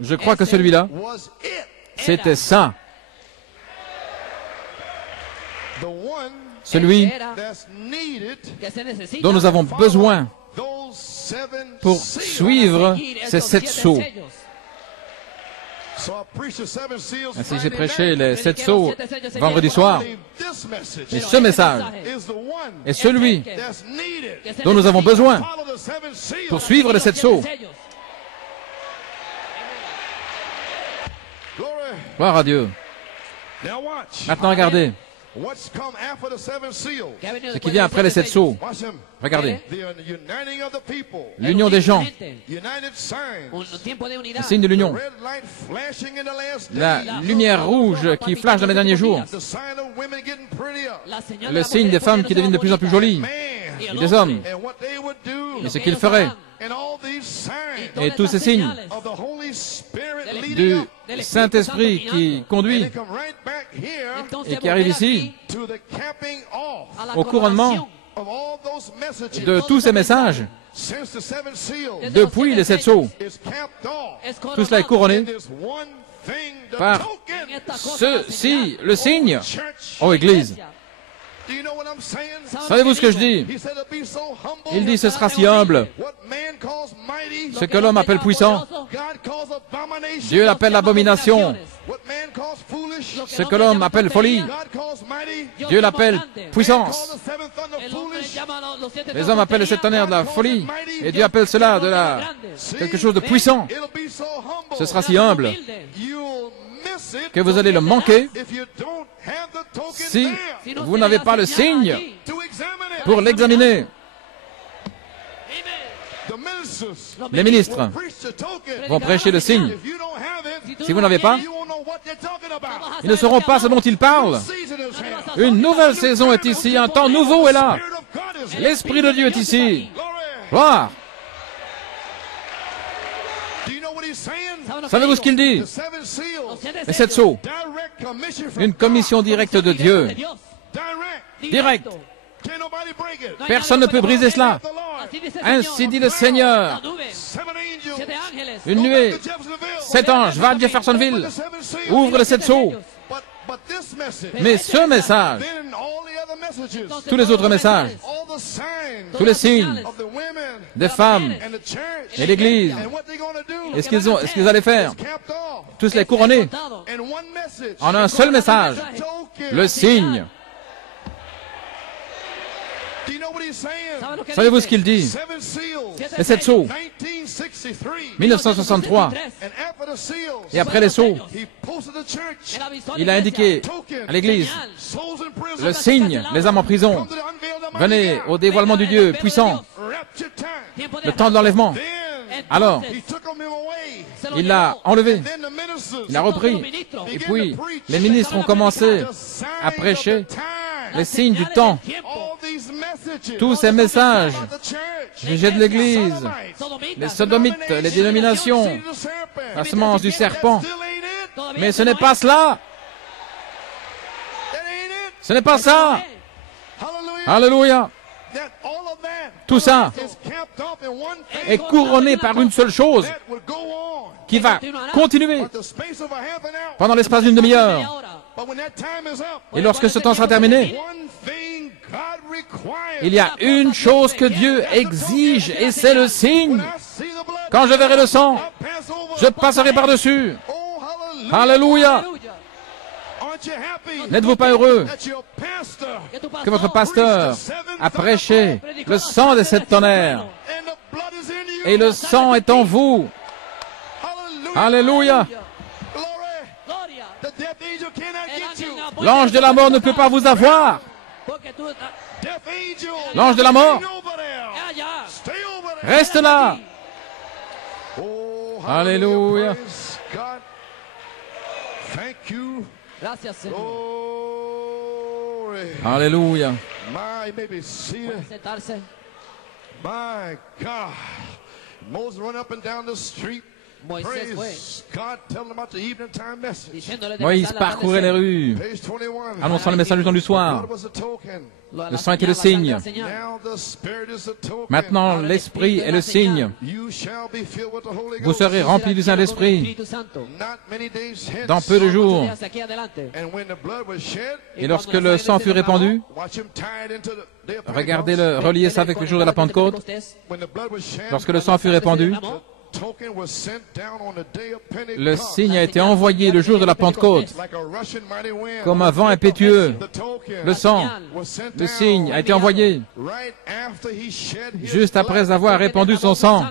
Je crois que celui-là, c'était ça. Celui dont nous avons besoin pour suivre ces 7 sceaux. Ainsi, j'ai prêché les 7 sceaux vendredi soir. Et ce message est celui dont nous avons besoin pour suivre les 7 sceaux. Gloire à Dieu. Maintenant, regardez. Ce qui vient après les 7 sceaux. Regardez. L'union des gens. Le signe de l'union. La lumière rouge qui flash dans les derniers jours. Le signe des femmes qui deviennent de plus en plus jolies. Et des hommes. Et ce qu'ils feraient. Et tous ces signes du Saint-Esprit qui conduit et qui arrive ici au couronnement de tous ces messages depuis les 7 sceaux. Tout cela est couronné par ceci, le signe. Oh, Église. Savez-vous ce que je dis? Il dit, ce sera si humble. Ce que l'homme appelle puissant, Dieu l'appelle abomination. Ce que l'homme appelle folie, Dieu l'appelle puissance. Les hommes appellent le 7 tonnerres de la folie, et Dieu appelle cela de quelque chose de puissant. Ce sera si humble que vous allez le manquer si vous n'avez pas le signe pour l'examiner. Les ministres vont prêcher le signe. Si vous n'avez pas, ils ne sauront pas ce dont ils parlent. Une nouvelle saison est ici, un temps nouveau est là. L'Esprit de Dieu est ici. Gloire. Savez-vous ce qu'il dit? Les 7 sceaux. Une commission directe de Dieu. Direct. Personne ne peut briser cela. Ainsi dit le Seigneur. Une nuée. 7 anges. Va à Jeffersonville. Ouvre les 7 sceaux. Mais ce message, tous les autres messages, tous les signes des femmes et l'Église, et ce qu'ils allaient faire, tous les couronner en un seul message, le signe. Savez-vous ce qu'il dit? Les 7 sceaux, 1963, et après les sceaux, il a indiqué à l'Église, le signe, les âmes en prison, venez au dévoilement du Dieu puissant, le temps de l'enlèvement. Alors, il l'a enlevé, il l'a repris, et puis les ministres ont commencé à prêcher les signes du temps. Tous ces messages, sujet de l'Église, les sodomites, les dénominations, la semence du serpent. Mais ce n'est pas cela. Ce n'est pas ça. Alléluia. Tout ça est couronné par une seule chose qui va continuer pendant l'espace d'une demi-heure. Et lorsque ce temps sera terminé, il y a une chose que Dieu exige, et c'est le signe. Quand je verrai le sang, je passerai par-dessus. Alléluia. N'êtes-vous pas heureux que votre pasteur a prêché le sang des 7 tonnerres, et le sang est en vous? Alléluia. L'ange de la mort ne peut pas vous avoir. L'ange de la mort, reste là. Alléluia. Alléluia. My God. Moses run up and down the street. Praise God, tell them about the evening time message. Moïse parcourait les rues, annonçant le message du temps du soir. Le sang était le signe. Maintenant, l'Esprit est le signe. Vous serez remplis du Saint-Esprit dans peu de jours. Et lorsque le sang fut répandu, regardez-le, reliez ça avec le jour de la Pentecôte. Lorsque le sang fut répandu, le signe a été envoyé le jour de la Pentecôte, comme un vent impétueux. Le sang, le signe a été envoyé juste après avoir répandu son sang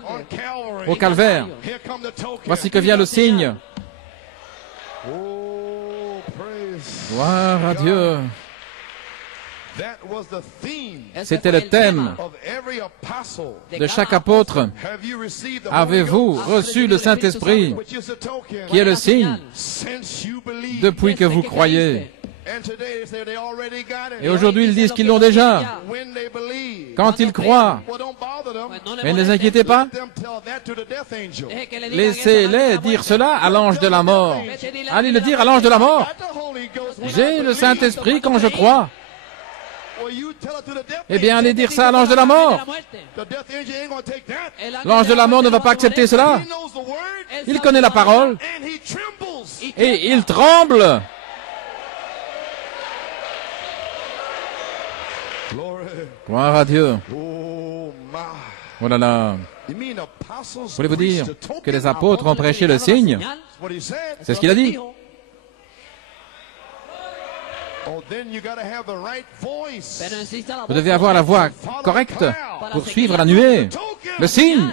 au calvaire. Voici que vient le signe. Gloire à Dieu. C'était le thème de chaque apôtre. Avez-vous reçu le Saint-Esprit, qui est le signe, depuis que vous croyez? Et aujourd'hui, ils disent qu'ils l'ont déjà. Quand ils croient, mais ne les inquiétez pas. Laissez-les dire cela à l'ange de la mort. Allez le dire à l'ange de la mort. J'ai le Saint-Esprit quand je crois. Eh bien, allez dire ça à l'ange de la mort. L'ange de la mort ne va pas accepter cela. Il connaît la parole et il tremble. Gloire à Dieu. Oh là là. Voulez-vous dire que les apôtres ont prêché le signe? C'est ce qu'il a dit. Vous devez avoir la voix correcte pour suivre la nuée, le signe.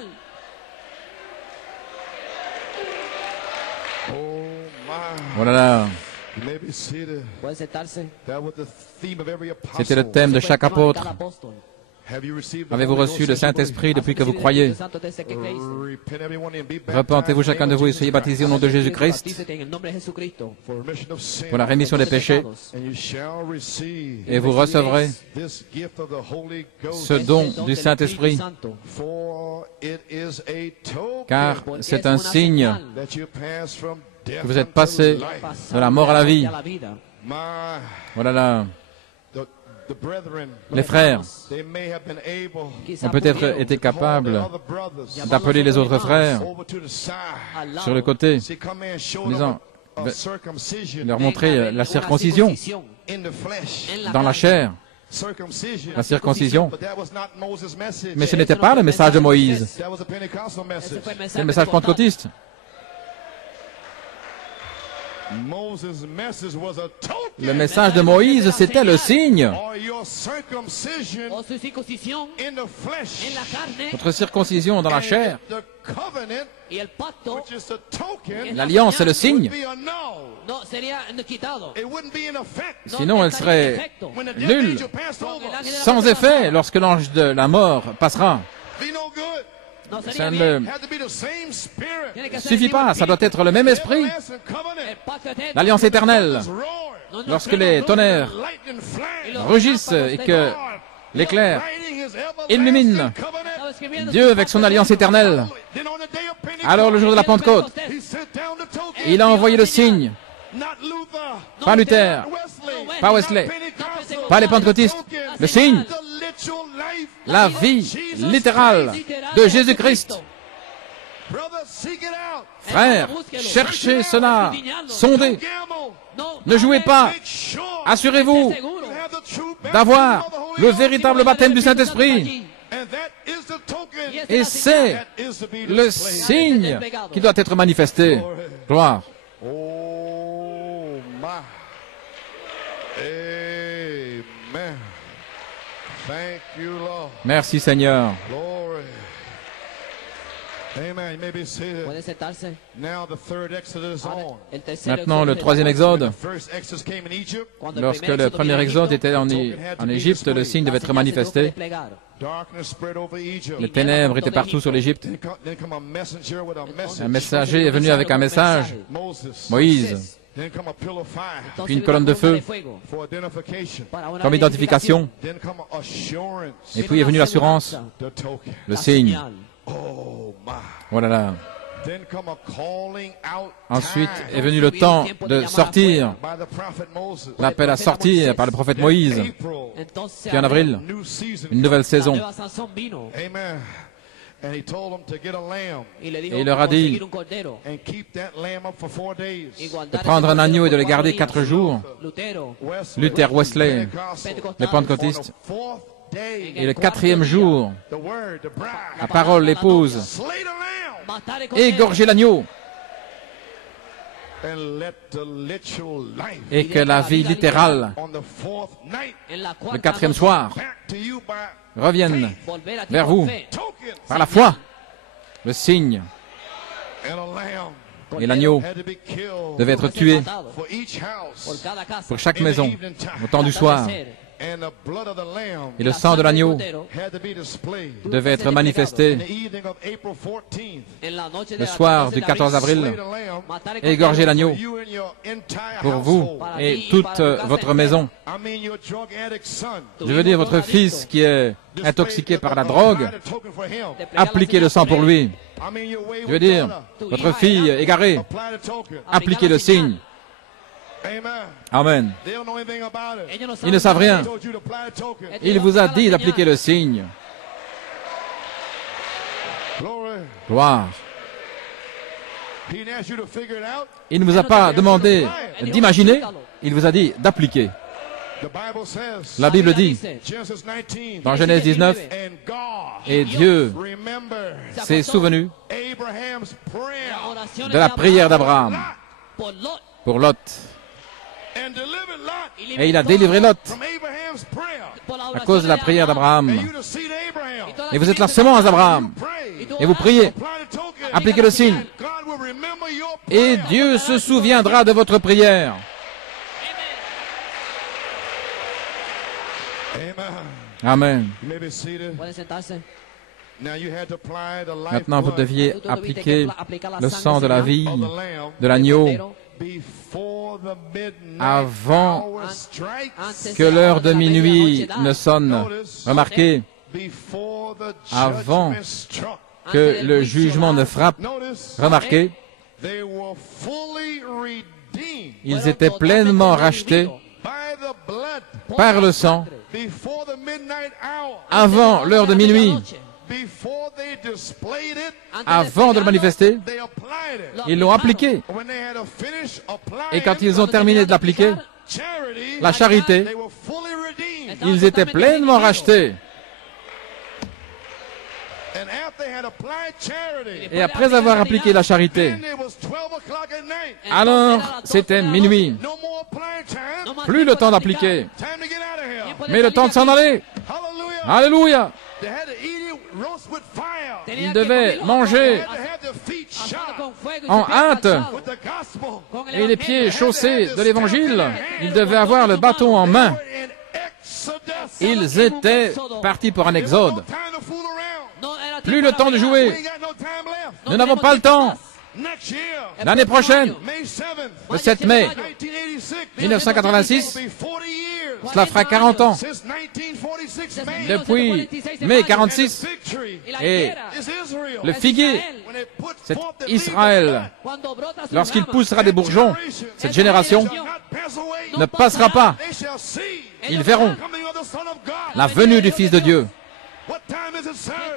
Voilà. C'était le thème de chaque apôtre. Avez-vous reçu le Saint-Esprit depuis que vous croyez? Repentez-vous chacun de vous et soyez baptisés au nom de Jésus-Christ pour la rémission des péchés, et vous recevrez ce don du Saint-Esprit, car c'est un signe que vous êtes passé de la mort à la vie. Voilà là. Les frères ont peut-être été capables d'appeler les autres frères sur le côté, disant, leur montrer la circoncision dans la chair, la circoncision. Mais ce n'était pas le message de Moïse, c'est le message pentecôtiste. Le message de Moïse, c'était le signe. Votre circoncision dans la chair. L'alliance est le signe. Sinon, elle serait nulle, sans effet, lorsque l'ange de la mort passera. Ça ne suffit pas, ça doit être le même esprit. L'alliance éternelle, lorsque les tonnerres rugissent et que l'éclair illumine Dieu avec son alliance éternelle, alors le jour de la Pentecôte, il a envoyé le signe. Pas Luther, pas Wesley, pas les pentecôtistes, le signe, la vie littérale de Jésus-Christ. Frères, cherchez cela, sondez, ne jouez pas, assurez-vous d'avoir le véritable baptême du Saint-Esprit. Et c'est le signe qui doit être manifesté. Gloire. Merci Seigneur. Maintenant, le troisième exode. Lorsque le premier exode était en Égypte, le signe devait être manifesté. Les ténèbres étaient partout sur l'Égypte. Un messager est venu avec un message, Moïse. Puis une colonne de feu, comme identification. Et puis est venue l'assurance, le signe. Voilà là. Ensuite est venu le temps de sortir, l'appel à sortir par le prophète Moïse. Puis en avril, une nouvelle saison. Et il leur a dit de prendre un agneau et de le garder 4 jours. Luther, Wesley, les pentecôtistes. Et le 4e jour, la parole l'épouse, égorgez l'agneau. Et que la vie littérale, le 4e soir, revienne vers vous par la foi, le signe. Et l'agneau devait être tué pour chaque maison au temps du soir. Et le sang de l'agneau devait être manifesté le soir du 14 avril. Égorgez l'agneau pour vous et toute votre maison. Je veux dire, votre fils qui est intoxiqué par la drogue, appliquez le sang pour lui. Je veux dire, votre fille égarée, appliquez le signe. Amen. Ils ne savent rien. Il vous a dit d'appliquer le signe. Gloire. Il ne vous a pas demandé d'imaginer, il vous a dit d'appliquer. La Bible dit, dans Genèse 19, et Dieu s'est souvenu de la prière d'Abraham pour Lot. Et il a délivré Lot à cause de la prière d'Abraham. Et vous êtes la semence d'Abraham. Et vous priez. Appliquez le signe. et Dieu se souviendra de votre prière. Amen. Maintenant, vous deviez appliquer le sang de la vie de l'agneau avant que l'heure de minuit ne sonne. Remarquez, avant que le jugement ne frappe, remarquez, ils étaient pleinement rachetés par le sang avant l'heure de minuit. Avant de le manifester, ils l'ont appliqué. Et quand ils ont terminé de l'appliquer, la charité, ils étaient pleinement rachetés. Et après avoir appliqué la charité, alors c'était minuit. Plus le temps d'appliquer, mais le temps de s'en aller. Alléluia! Ils devaient manger en hâte et les pieds chaussés de l'évangile. Ils devaient avoir le bâton en main. Ils étaient partis pour un exode. Plus le temps de jouer. Nous n'avons pas le temps. L'année prochaine, le 7 mai 1986, cela fera 40 ans. Depuis mai 46, et le figuier, c'est Israël. Lorsqu'il poussera des bourgeons, cette génération ne passera pas. Ils verront la venue du Fils de Dieu.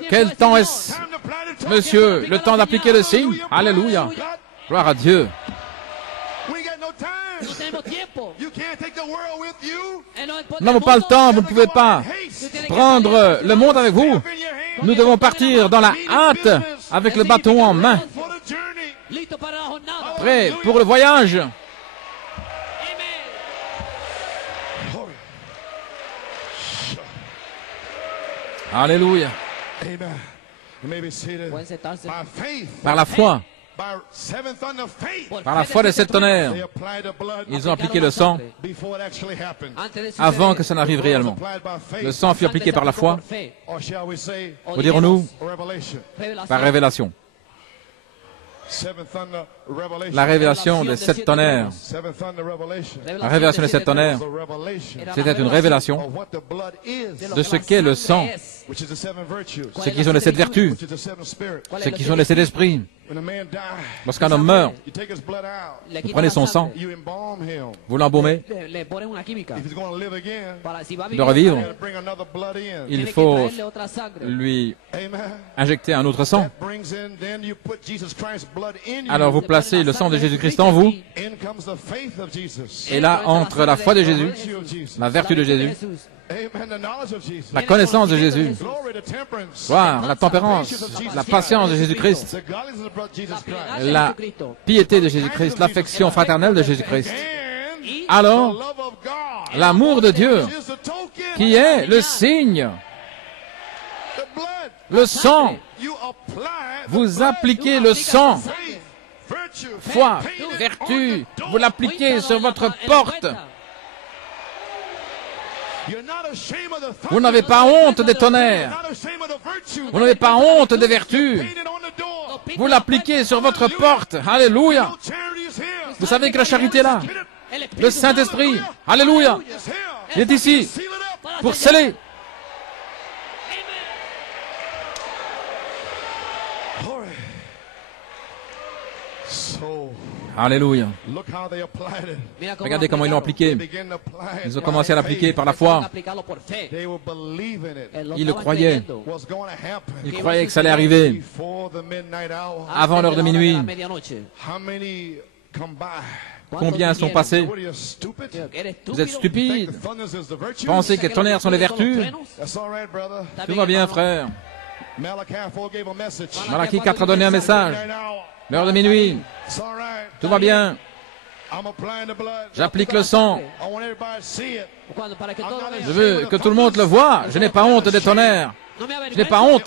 Quel temps est-ce, monsieur? Le temps d'appliquer le signe? Alléluia. Gloire à Dieu. Nous n'avons pas le temps, vous ne pouvez pas prendre le monde avec vous. Nous devons partir dans la hâte avec le bâton en main. Prêts pour le voyage. Alléluia. Par la foi. Par la foi des 7 tonnerres, ils ont appliqué le sang avant que ça n'arrive réellement. Le sang fut appliqué par la foi, ou dirons-nous, par révélation. La révélation des 7 tonnerres. La révélation des 7 tonnerres, c'était une révélation de ce qu'est le sang, ce qui sont les 7 vertus, ce qui sont les 7 esprits. Lorsqu'un homme meurt, vous prenez son sang, vous l'embaumez. De revivre, il faut lui injecter un autre sang. Alors vous placez le sang de Jésus-Christ en vous, et là entre la foi de Jésus, la vertu de Jésus, la connaissance de Jésus, voir la tempérance, la patience de Jésus-Christ, la piété de Jésus-Christ, l'affection fraternelle de Jésus-Christ. Alors, l'amour de Dieu, qui est le signe, le sang, vous appliquez le sang, foi, vertu, vous l'appliquez sur votre porte. Vous n'avez pas honte des tonnerres. Vous n'avez pas honte des vertus. Vous l'appliquez sur votre porte. Alléluia. Vous savez que la charité est là. Le Saint-Esprit, alléluia, il est ici pour sceller. Alléluia. Regardez comment ils l'ont appliqué. Ils ont commencé à l'appliquer par la foi. Ils le croyaient. Ils croyaient que ça allait arriver avant l'heure de minuit. Combien sont passés? Vous êtes stupides. Pensez que les tonnerres sont les vertus? Tout va bien, frère. Malachie 4 a donné un message. L'heure de minuit. Tout va bien. J'applique le sang. Je veux que tout le monde le voie. Je n'ai pas honte des tonnerres. Je n'ai pas honte.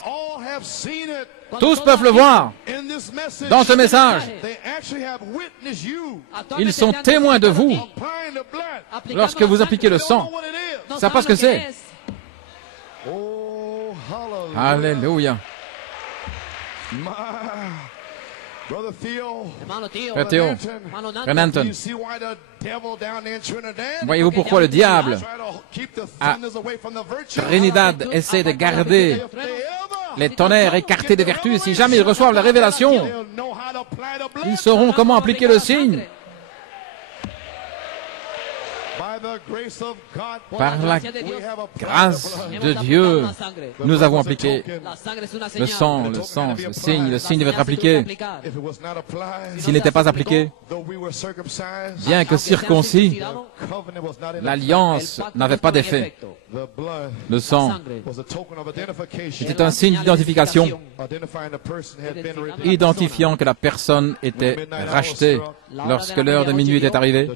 Tous peuvent le voir dans ce message. Ils sont témoins de vous lorsque vous appliquez le sang. Ils ne savent pas ce que c'est. Alléluia. Frère Théo, Renanton, voyez-vous pourquoi le diable à Trinidad essaie de garder les tonnerres écartés des vertus? Si jamais ils reçoivent la révélation, ils sauront comment appliquer le signe. Par la grâce de Dieu, nous avons appliqué le sang, le signe devait être appliqué. S'il n'était pas appliqué, bien que circoncis, l'alliance n'avait pas d'effet. Le sang était un signe d'identification, identifiant que la personne était rachetée. Lorsque l'heure de minuit était arrivée,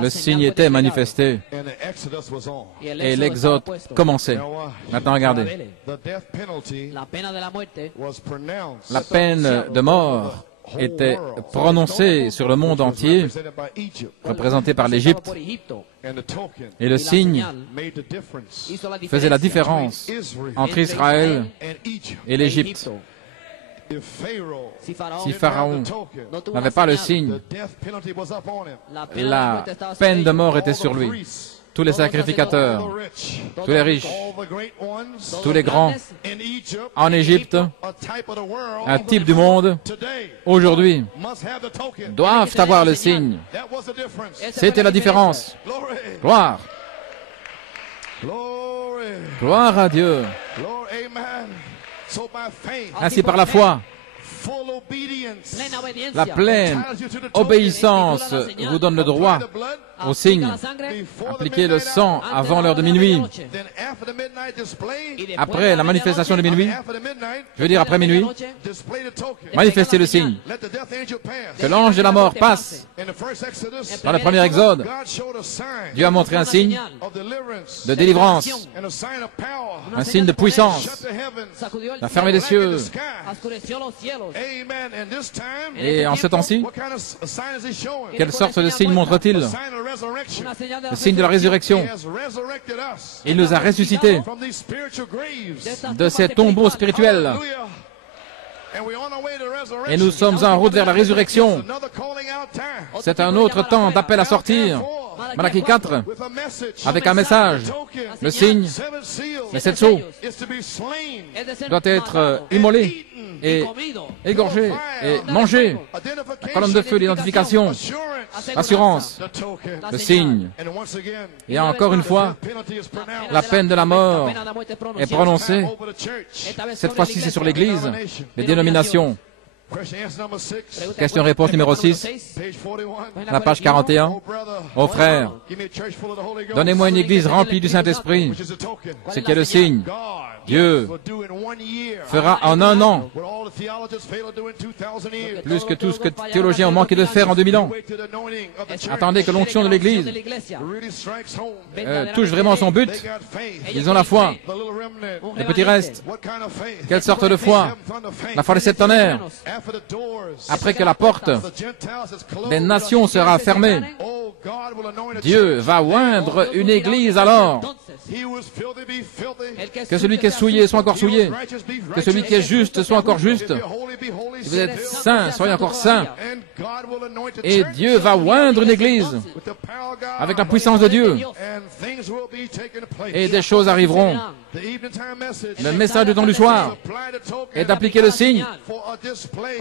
le signe était manifesté et l'exode commençait. Maintenant, regardez. La peine de mort était prononcée sur le monde entier, représenté par l'Égypte, et le signe faisait la différence entre Israël et l'Égypte. Si Pharaon n'avait pas le signe, la peine de mort était sur lui. Tous les sacrificateurs, tous les riches, tous les grands en Égypte, un type du monde, aujourd'hui, doivent avoir le signe. C'était la différence. Gloire. Gloire à Dieu. Ainsi, par la foi, la pleine obéissance vous donne le droit au signe. Appliquez le sang avant l'heure de minuit. Après la manifestation de minuit, je veux dire après minuit, manifestez le signe. Que l'ange de la mort passe. Dans le premier exode, Dieu a montré un signe de délivrance, un signe de puissance. Il a fermé les cieux. Et en ce temps-ci, quelle sorte de signe montre-t-il? Le signe de la résurrection. Il nous a ressuscités de ces tombeaux spirituels. Et nous sommes en route vers la résurrection. C'est un autre temps d'appel à sortir. Malachie 4, avec un message. Le signe, les 7 sceaux, doit être immolé et égorgé et mangé. La colonne de feu, l'identification, l'assurance, le signe. Et encore une fois, la peine de la mort est prononcée. Cette fois-ci, c'est sur l'Église, les dénominations. Question-réponse numéro 6, la page 41. Ô frère, donnez-moi une église remplie du Saint-Esprit, ce qui est le signe. Dieu fera en un an plus que tout ce que les théologiens ont manqué de faire en 2000 ans. Attendez que l'onction de l'Église touche vraiment son but. Ils ont la foi. Les petits restes. Quelle sorte de foi? La foi des 7 tonnerres. Après que la porte des nations sera fermée, Dieu va oindre une église alors. Que celui qui est souillé soit encore souillé. Que celui qui est juste soit encore juste. Si vous êtes saint, soyez encore saint. Et Dieu va oindre une église avec la puissance de Dieu. Et des choses arriveront. Le message du temps du soir est d'appliquer le signe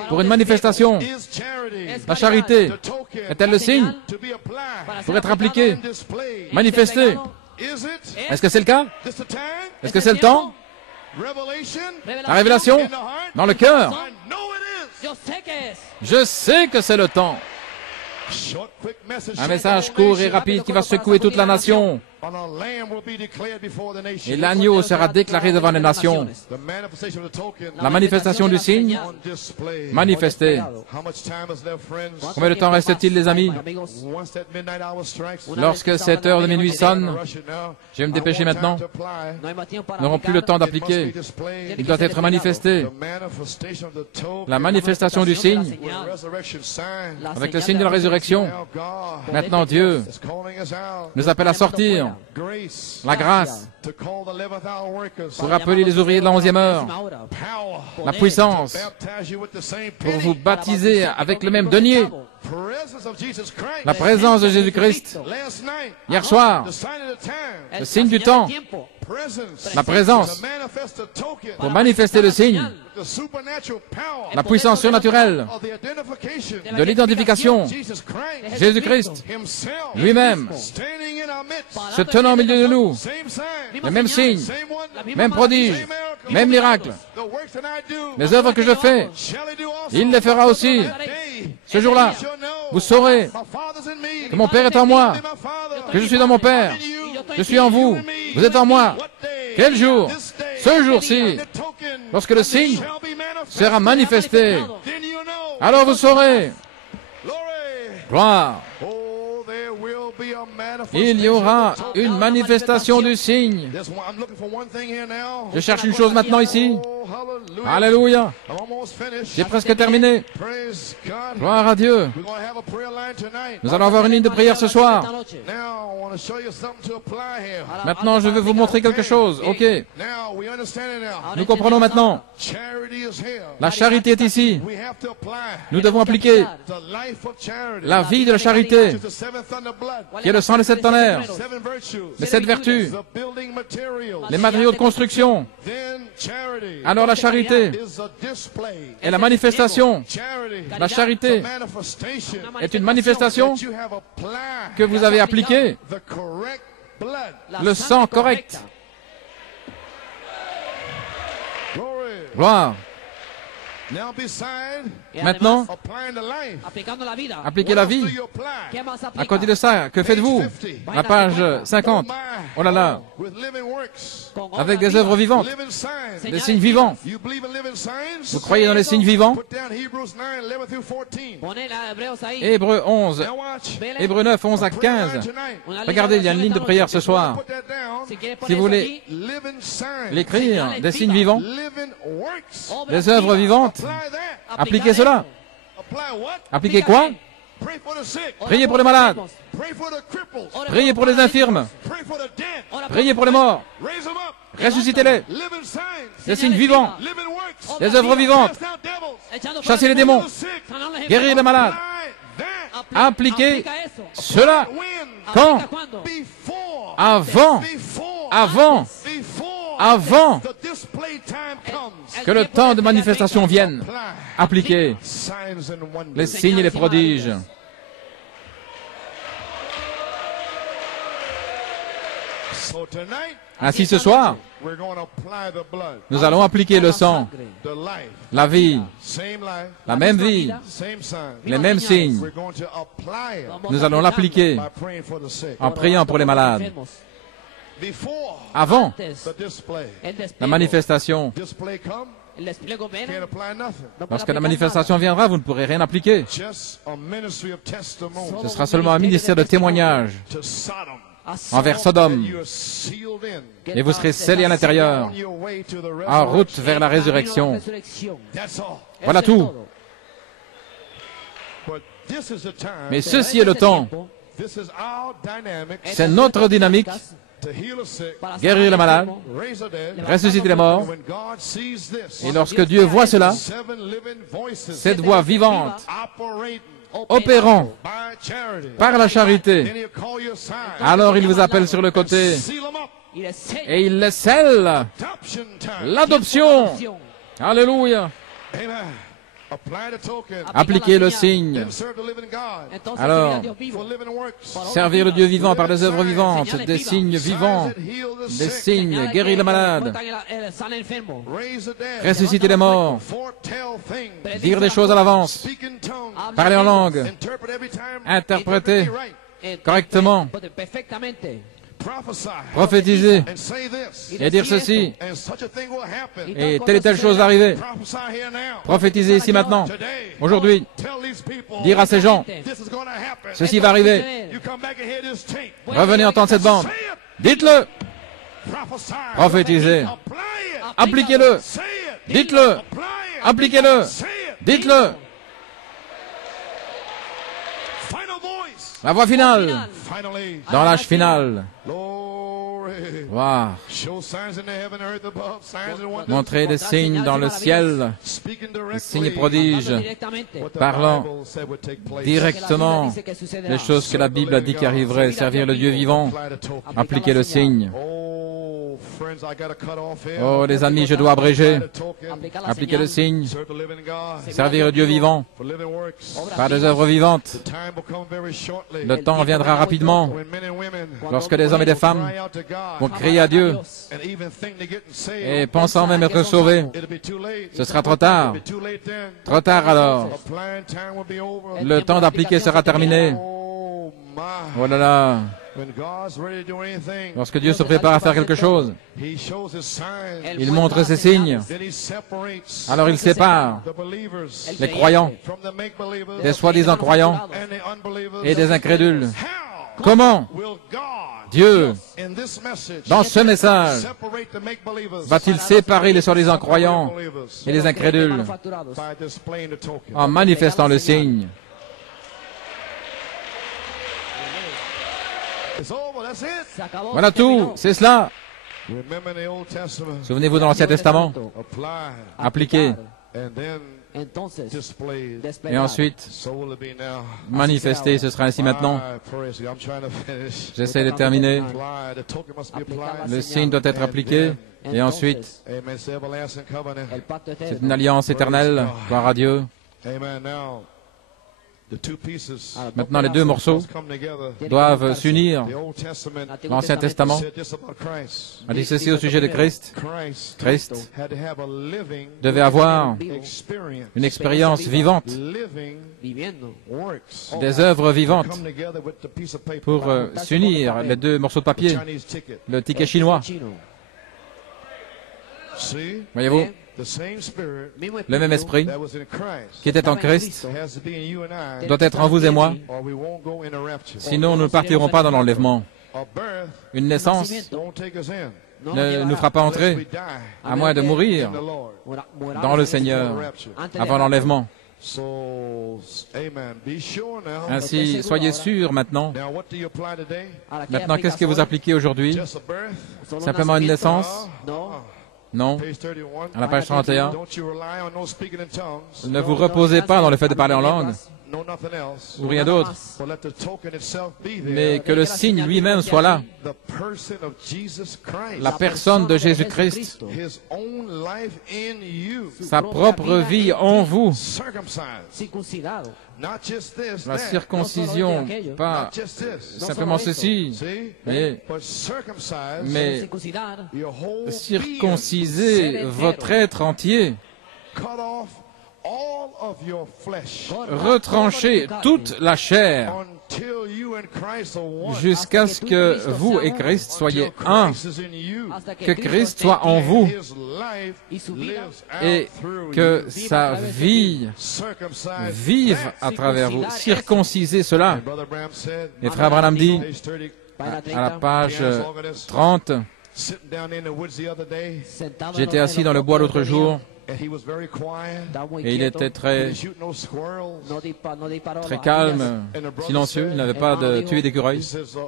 pour une manifestation. La charité est-elle le signe pour être appliquée, manifestée? Est-ce que c'est le cas? Est-ce que c'est le temps? La révélation dans le cœur. Je sais que c'est le temps. Un message court et rapide qui va secouer toute la nation. Et l'agneau sera déclaré devant les nations. La manifestation du signe manifestée. Combien de temps reste-t-il, les amis? Lorsque cette heure de minuit sonne, je vais me dépêcher maintenant. Nous n'aurons plus le temps d'appliquer. Il doit être manifesté. La manifestation du signe, avec le signe de la résurrection. Maintenant, Dieu nous appelle à sortir. La grâce pour appeler les ouvriers de la 11e heure. La puissance pour vous baptiser avec le même denier. La présence de Jésus-Christ. Hier soir, le signe du temps. La présence pour manifester le signe. La puissance surnaturelle de l'identification. Jésus-Christ lui-même se tenant au milieu de nous. Le même signe, même prodige, même miracle. Les œuvres que je fais, il les fera aussi. Ce jour-là, vous saurez que mon Père est en moi, que je suis dans mon Père, je suis en vous, vous êtes en moi. Quel jour? Ce jour-ci, lorsque le signe sera manifesté, alors vous saurez. Gloire. Il y aura une manifestation du signe. Je cherche une chose maintenant ici. Alléluia. J'ai presque terminé. Gloire à Dieu. Nous allons avoir une ligne de prière ce soir. Maintenant, je veux vous montrer quelque chose. Ok. Nous comprenons maintenant. La charité est ici. Nous devons appliquer la vie de la charité, qui est le sang des 7 tonnerres, les 7 vertus, les matériaux de construction. Alors la charité est la manifestation. La charité est une manifestation que vous avez appliqué le sang correct. Gloire. Maintenant, appliquez la vie. À côté de ça, que faites-vous? La page 50. Oh là là. Avec des œuvres vivantes, des signes vivants. Vous croyez dans les signes vivants? Hébreux 11, Hébreux 9, 11 à 15. Regardez, il y a une ligne de prière ce soir. Si vous voulez l'écrire, des signes vivants, des œuvres vivantes, appliquez cela. Appliquez quoi? Priez pour les malades. Priez pour les infirmes. Priez pour les morts. Ressuscitez-les. Des signes vivants. Des œuvres vivantes. Chassez les démons. Guérir les malades. Appliquez cela. Quand? Avant que le temps de manifestation vienne, appliquez les signes et les prodiges. Ainsi ce soir, nous allons appliquer le sang, la vie, la même vie, les mêmes signes. Nous allons l'appliquer en priant pour les malades. Avant la manifestation, lorsque la manifestation viendra, vous ne pourrez rien appliquer. Ce sera seulement un ministère de témoignage envers Sodome. Et vous serez scellés à l'intérieur, en route vers la résurrection. Voilà tout. Mais ceci est le temps. C'est notre dynamique. Guérir les malades, ressusciter les morts. Et lorsque Dieu voit cela, cette voix vivante, opérant par la charité, alors il vous appelle sur le côté et il les scelle. L'adoption. Alléluia. Appliquer le signe. Alors, servir le Dieu vivant par des œuvres vivantes, des signes vivants, des signes, guérir les malades, ressusciter les morts, dire des choses à l'avance, parler en langue, interpréter correctement, prophétiser et dire ceci, et telle chose va arriver. Prophétiser ici maintenant, aujourd'hui, dire à ces gens, ceci va arriver. Revenez entendre cette bande. Dites-le. Prophétisez. Appliquez-le. Dites-le. Appliquez-le. Dites-le. La voix finale. Dans l'âge final. Wow. Montrer des signes dans le ciel, des signes prodiges, parlant directement des choses que la Bible a dit qui arriveraient, servir le Dieu vivant, appliquer le signe. Oh, les amis, je dois abréger, appliquer le signe, servir le Dieu vivant, par des œuvres vivantes. Le temps viendra rapidement, lorsque des hommes et des femmes vont crier à Dieu et pensant même être sauvés. Ce sera trop tard. Trop tard alors. Le temps d'appliquer sera terminé. Oh là là. Lorsque Dieu se prépare à faire quelque chose, il montre ses signes. Alors il sépare les croyants des soi-disant croyants et des incrédules. Comment Dieu, dans ce message, va-t-il séparer les soi-disant croyants et les incrédules en manifestant le signe? Voilà tout, c'est cela. Souvenez-vous dans l'Ancien Testament, appliquez. Et ensuite, manifester, ce sera ainsi maintenant. J'essaie de terminer. Le signe doit être appliqué. Et ensuite, c'est une alliance éternelle. Gloire à Dieu. Maintenant, les deux morceaux doivent s'unir. L'Ancien Testament a dit ceci au sujet de Christ. Christ devait avoir une expérience vivante, des œuvres vivantes pour s'unir les deux morceaux de papier, le ticket chinois. Voyez-vous? Le même esprit qui était en Christ doit être en vous et moi, sinon nous ne partirons pas dans l'enlèvement. Une naissance ne nous fera pas entrer, à moins de mourir dans le Seigneur avant l'enlèvement. Ainsi, soyez sûrs maintenant. Maintenant, qu'est-ce que vous appliquez aujourd'hui? Simplement une naissance? Non. À la page 31, ne vous reposez pas dans le fait de parler en langue ou rien d'autre, mais que le signe lui-même soit là. La personne de Jésus-Christ, sa propre vie en vous. La circoncision, pas simplement ceci, mais circonciser votre être entier. Retranchez toute la chair jusqu'à ce que vous et Christ soyez un, que Christ soit en vous et que sa vie vive à travers vous. Circoncisez cela. Et Frère Branham dit à la page 30, j'étais assis dans le bois l'autre jour, et il était très calme, silencieux, il n'avait pas de tuer d'écureuil.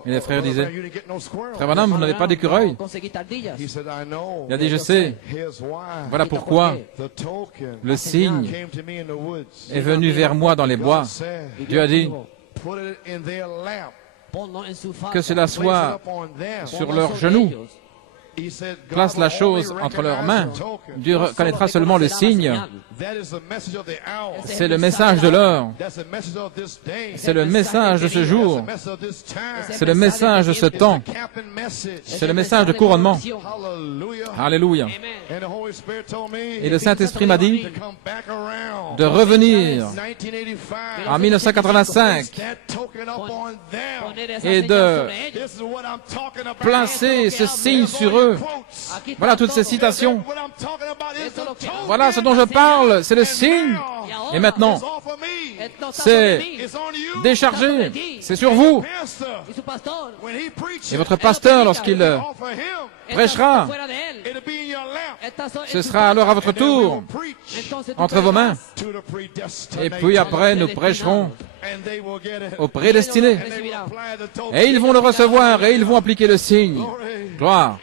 Et les frères disaient, Frère Branham, vous n'avez pas d'écureuil? Il a dit, je sais, voilà pourquoi le signe est venu vers moi dans les bois. Dieu a dit, que cela soit sur leurs genoux. place la chose entre leurs mains, Dieu reconnaîtra seulement le signe. C'est le message de l'heure. C'est le message de ce jour. C'est le message de ce temps. C'est le message de couronnement. Alléluia. Et le Saint-Esprit m'a dit de revenir en 1985 et de placer ce signe sur eux. Voilà toutes ces citations. Voilà ce dont je parle, c'est le signe. Et maintenant, c'est déchargé, c'est sur vous. Et votre pasteur, lorsqu'il prêchera, ce sera alors à votre tour, entre vos mains. Et puis après, nous prêcherons aux prédestinés. Et ils vont le recevoir et ils vont appliquer le signe. Gloire.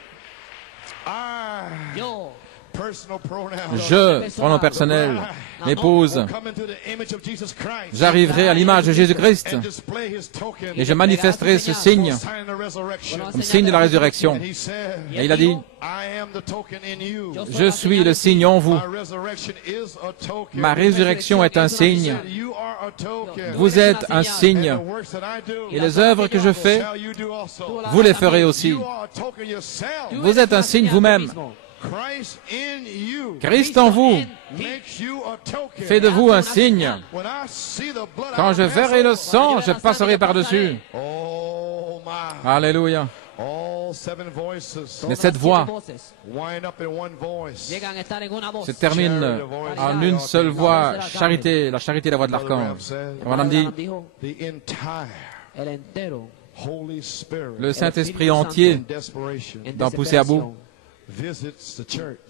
Je, pronom personnel, m'épouse, j'arriverai à l'image de Jésus-Christ et je manifesterai ce signe comme signe de la résurrection. Et il a dit, je suis le signe en vous. Ma résurrection est un signe. Vous êtes un signe. Et les œuvres que je fais, vous les ferez aussi. Vous êtes un signe vous-même. Christ en vous fait de vous un signe. Quand je verrai le sang, je passerai par-dessus. Alléluia. Les 7 voix se terminent en une seule voix, charité, la charité est la voix de l'archange. Madame dit, le Saint-Esprit entier, d'en pousser à bout,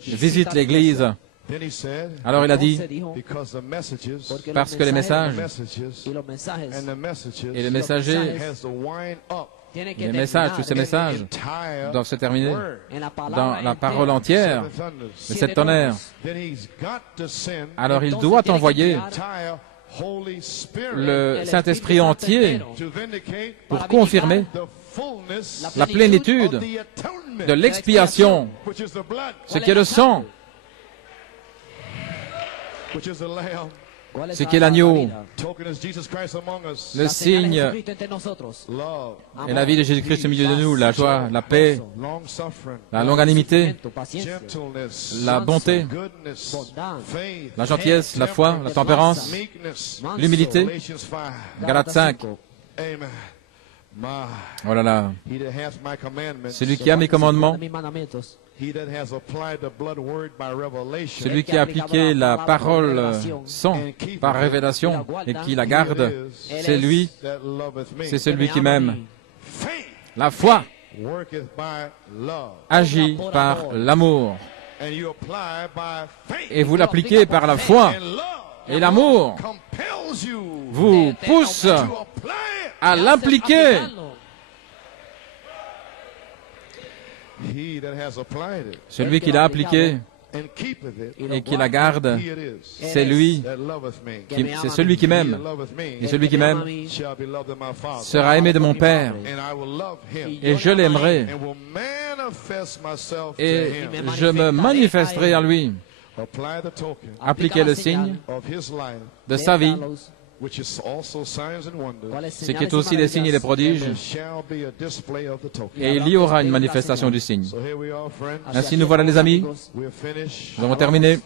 visite l'Église. Alors il a dit, parce que les messages et les messagers, les messages, tous ces messages doivent se terminer dans la parole entière de cette tonnerre. Alors il doit envoyer le Saint-Esprit entier pour confirmer la plénitude de l'expiation, ce qui est le sang, ce qui est l'agneau, le signe et la vie de Jésus-Christ au milieu de nous, la joie, la paix, la longanimité, la bonté, la gentillesse, la foi, la tempérance, l'humilité. Galates 5. Oh là là, celui qui a mes commandements, celui qui a appliqué la parole sang par révélation et qui la garde, c'est lui, c'est celui qui m'aime. La foi agit par l'amour et vous l'appliquez par la foi. Et l'amour vous pousse à l'impliquer. Celui qui l'a appliqué et qui la garde, c'est lui, c'est celui qui m'aime. Et celui qui m'aime sera aimé de mon Père. Et je l'aimerai. Et je me manifesterai en lui. Appliquez le signe de sa vie, ce qui est aussi les signes et les prodiges, et il y aura une manifestation du signe. Ainsi nous voilà les amis, nous avons terminé.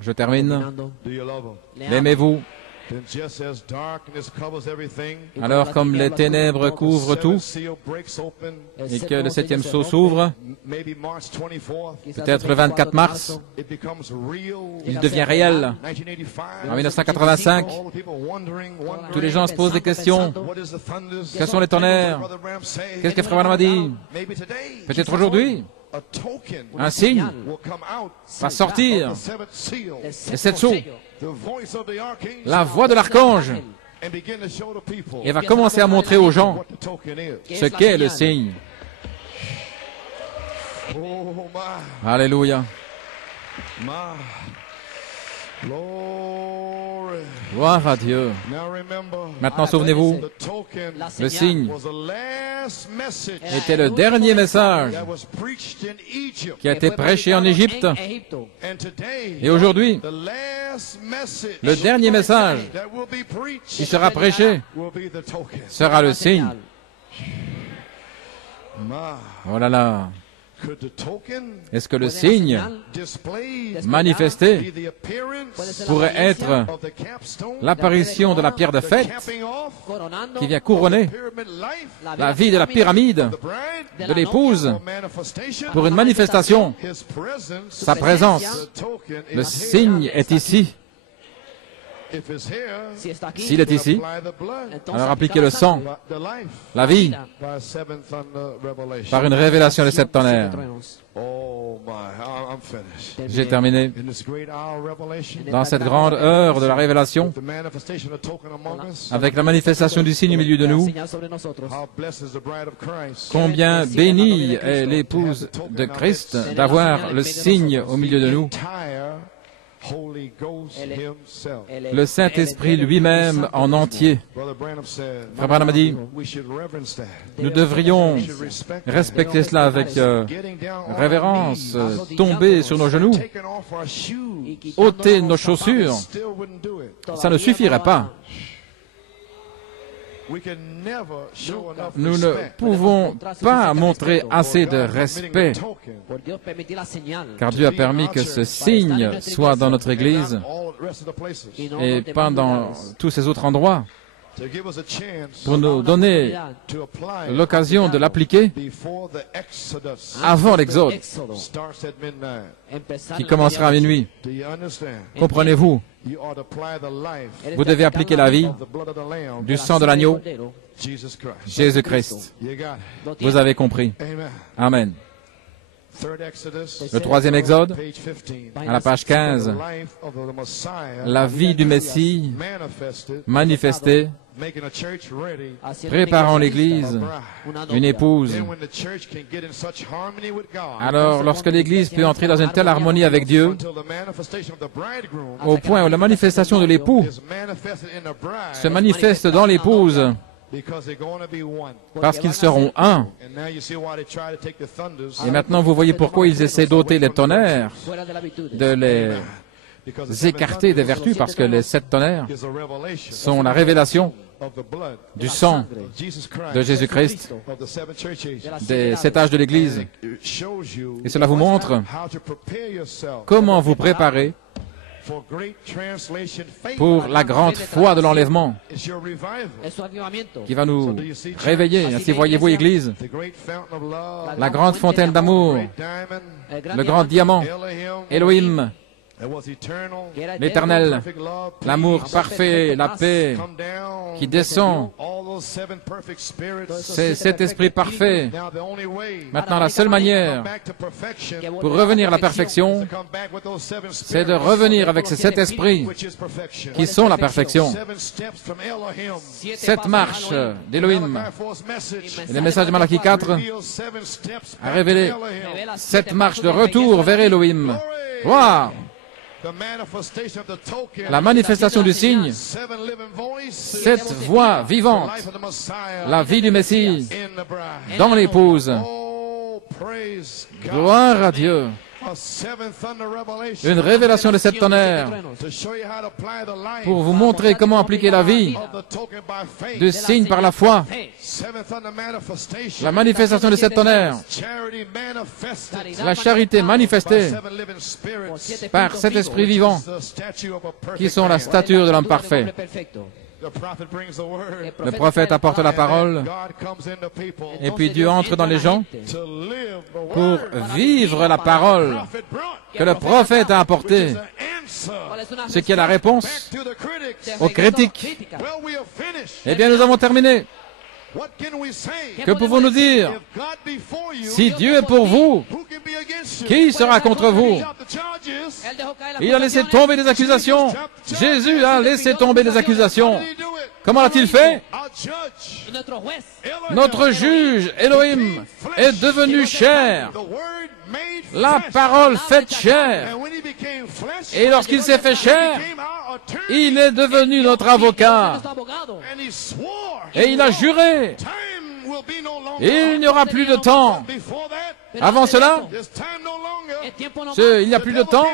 Je termine. L'aimez-vous? Alors, comme les ténèbres couvrent tout, et que le 7e sceau s'ouvre, peut-être le 24 mars, il devient réel. En 1985, tous les gens se posent des questions. Quels sont les tonnerres? Qu'est-ce que Frère Branham a dit? Peut-être aujourd'hui, un signe va sortir des 7 sceaux. La voix de l'archange et va commencer à montrer aux gens ce qu'est le signe. Alléluia. Gloire à Dieu. Maintenant, souvenez-vous, le signe était le dernier message qui a été prêché en Égypte. Et aujourd'hui, le dernier message qui sera prêché sera le signe. Oh là là! Est-ce que le signe manifesté pourrait être l'apparition de la pierre de fête qui vient couronner la vie de la pyramide de l'épouse pour une manifestation? Sa présence, le signe est ici. S'il est ici, alors appliquez le sang, la vie, par une révélation des 7 tonnerres. J'ai terminé. Dans cette grande heure de la révélation, avec la manifestation du signe au milieu de nous, combien bénie est l'épouse de Christ d'avoir le signe au milieu de nous. Le Saint-Esprit lui-même en entier. Frère Branham a dit, nous devrions respecter cela avec révérence, tomber sur nos genoux, ôter nos chaussures. Ça ne suffirait pas. Nous ne pouvons pas montrer assez de respect, car Dieu a permis que ce signe soit dans notre Église et pas dans tous ces autres endroits, pour nous donner l'occasion de l'appliquer avant l'Exode, qui commencera à minuit. Comprenez-vous? Vous devez appliquer la vie du sang de l'agneau, Jésus-Christ. Vous avez compris. Amen. Le 3e Exode, à la page 15, la vie du Messie manifestée, préparant l'Église, une épouse. Alors, lorsque l'Église peut entrer dans une telle harmonie avec Dieu, au point où la manifestation de l'époux se manifeste dans l'épouse, parce qu'ils seront un. Et maintenant, vous voyez pourquoi ils essaient d'ôter les tonnerres, de les écarter des vertus, parce que les 7 tonnerres sont la révélation du sang de Jésus-Christ, des 7 âges de l'Église. Et cela vous montre comment vous préparer pour la grande foi de l'enlèvement qui va nous réveiller. Ainsi, voyez-vous, Église, la grande fontaine d'amour, le grand diamant, Elohim, l'Éternel, l'amour parfait, la paix qui descend, c'est cet esprit parfait. Maintenant, la seule manière pour revenir à la perfection, c'est de revenir avec ces 7 esprits qui sont la perfection. 7 marches d'Elohim. Et le message de Malachie 4 a révélé 7 marches de retour vers Elohim. Gloire! La manifestation du signe, 7 voix vivantes, la vie du Messie dans l'épouse. Gloire à Dieu. Une révélation de 7 tonnerres pour vous montrer comment appliquer la vie du signe par la foi. La manifestation de 7 tonnerres, la charité manifestée par cet esprit vivant qui sont la stature de l'homme parfait. Le prophète apporte la parole et puis Dieu entre dans les gens pour vivre la parole que le prophète a apportée, ce qui est la réponse aux critiques. Eh bien, nous avons terminé. Que pouvons-nous dire? Si Dieu est pour vous, qui sera contre vous? Il a laissé tomber des accusations. Jésus a laissé tomber des accusations. Comment l'a-t-il fait? Notre juge, Elohim, est devenu chair. La parole faite chair. Et lorsqu'il s'est fait chair, Il est devenu notre avocat. Et il a juré. Il n'y aura plus de temps. Avant cela, il n'y a plus de temps.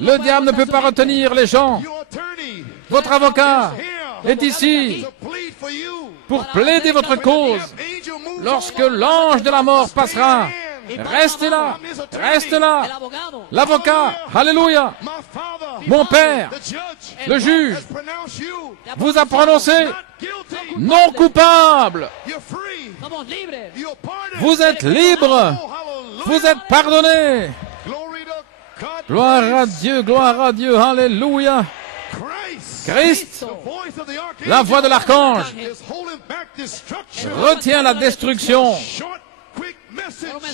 Le diable ne peut pas retenir les gens. Votre avocat est ici pour plaider votre cause. Lorsque l'ange de la mort passera, restez là, restez là. L'avocat, alléluia. Mon Père, le juge, vous a prononcé non coupable. Vous êtes libre. Vous êtes pardonné. Gloire à Dieu, alléluia. Christ, la voix de l'archange, retient la destruction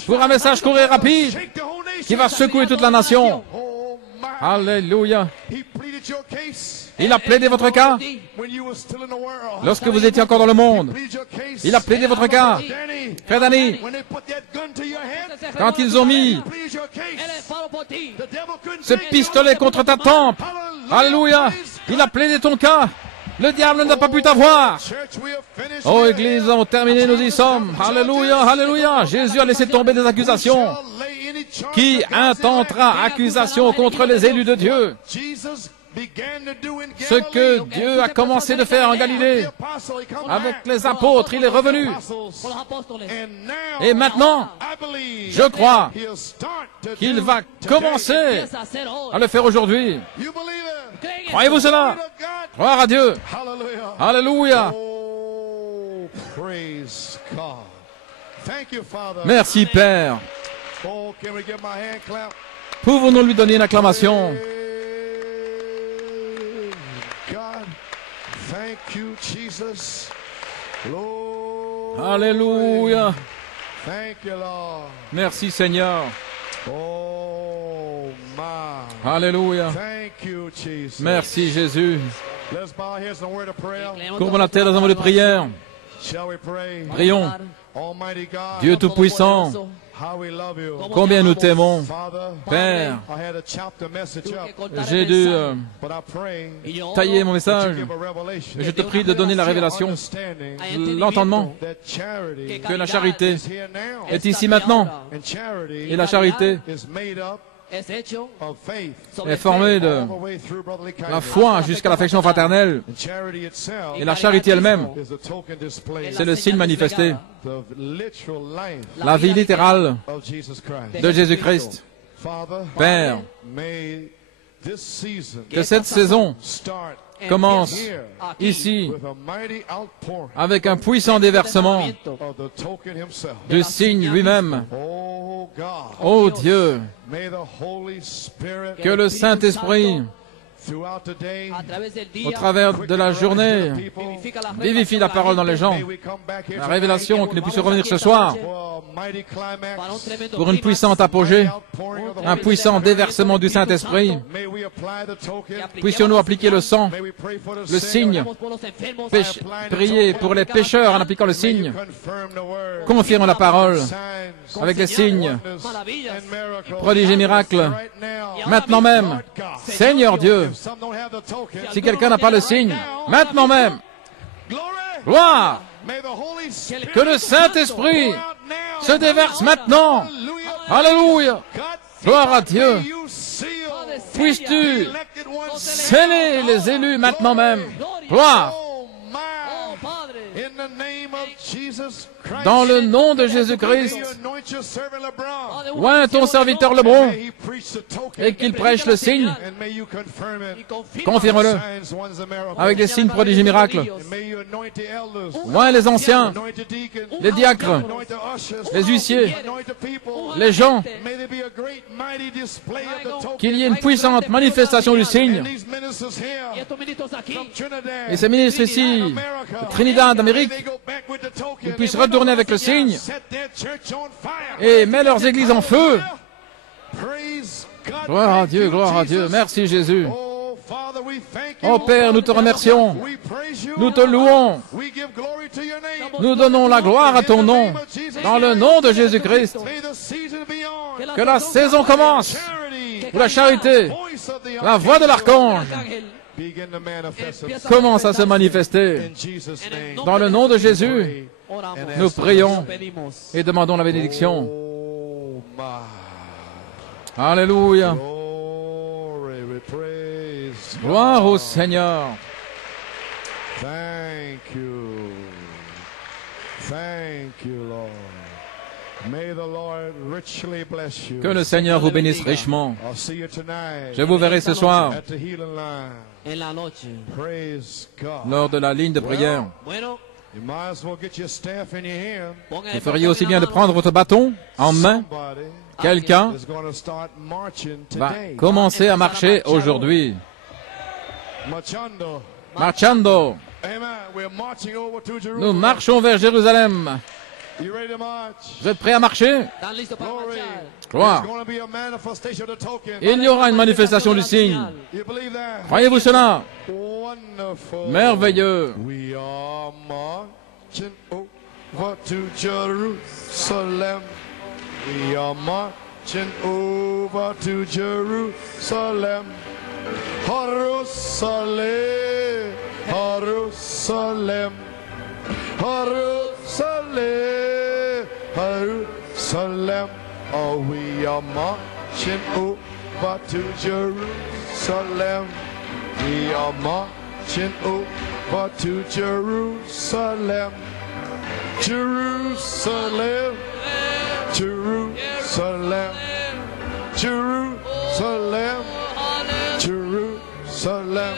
pour un message court et rapide qui va secouer toute la nation. Alléluia. Il a plaidé votre cas lorsque vous étiez encore dans le monde. Il a plaidé votre cas. Frère Danny, quand ils ont mis ce pistolet contre ta tempe, alléluia, il a plaidé ton cas. Le diable n'a pas pu t'avoir. Oh, Église, on terminé, nous y sommes. Alléluia, alléluia. Jésus a laissé tomber des accusations. Qui intentera accusation contre les élus de Dieu? Ce que Dieu a commencé de faire en Galilée avec les apôtres, il est revenu. Et maintenant, je crois qu'il va commencer à le faire aujourd'hui. Croyez-vous cela? Gloire à Dieu. Alléluia. Merci, Père. Pouvons-nous lui donner une acclamation? Alléluia. Merci, Seigneur. Alléluia. Merci, Jésus. Courbons la terre dans un mot de prière. Prions. Dieu Tout-Puissant, combien nous t'aimons. Père, j'ai dû tailler mon message, mais je te prie de donner la révélation, l'entendement, que la charité est ici maintenant, et la charité est formée de la foi jusqu'à l'affection fraternelle. Et la charité elle-même, c'est le signe manifesté, la vie littérale de Jésus-Christ. Père, que cette saison commence ici avec un puissant déversement du signe lui-même. Ô Dieu, que le Saint-Esprit, au travers de la journée, vivifie la parole dans les gens. La révélation, que nous puissions revenir ce soir pour une puissante apogée, un puissant déversement du Saint-Esprit. Puissions-nous appliquer le sang, le signe, prier pour les pécheurs en appliquant le signe. Confirmons la parole avec les signes, prodiges et miracles. Maintenant même, Seigneur Dieu, si quelqu'un n'a pas le signe, maintenant même, gloire, que le Saint-Esprit se déverse maintenant. Alléluia. Gloire à Dieu. Puisses-tu sceller les élus maintenant même. Gloire. Dans le nom de Jésus-Christ, oins ton serviteur Lebron et qu'il prêche le signe. Confirme-le avec des signes, prodiges et miracles. Oins les anciens, les diacres, les huissiers, les gens. Qu'il y ait une puissante manifestation du signe. Et ces ministres ici, de Trinidad, d'Amérique, qu'ils puissent retourner avec le signe et mettre leurs églises en feu. Gloire à Dieu, gloire à Dieu. Merci Jésus. Oh Père, nous te remercions. Nous te louons. Nous donnons la gloire à ton nom. Dans le nom de Jésus-Christ. Que la saison commence. Où la charité, la voix de l'archange commence à se manifester. Dans le nom de Jésus, nous prions et demandons la bénédiction. Alléluia. Gloire au Seigneur. Que le Seigneur vous bénisse richement. Je vous verrai ce soir lors de la ligne de prière. Vous feriez aussi bien de prendre votre bâton en main. Quelqu'un va commencer à marcher aujourd'hui. Marchando. Nous marchons vers Jérusalem. Vous êtes prêts à marcher? Gloire. Il y aura une manifestation du signe. Croyez-vous cela? Merveilleux. We are marching over to Jerusalem. Jerusalem, Jerusalem, Jerusalem, Jerusalem. Oh, we are marching over to Jerusalem. We are marching over to Jerusalem. Jerusalem, Jerusalem, Jerusalem, Jerusalem.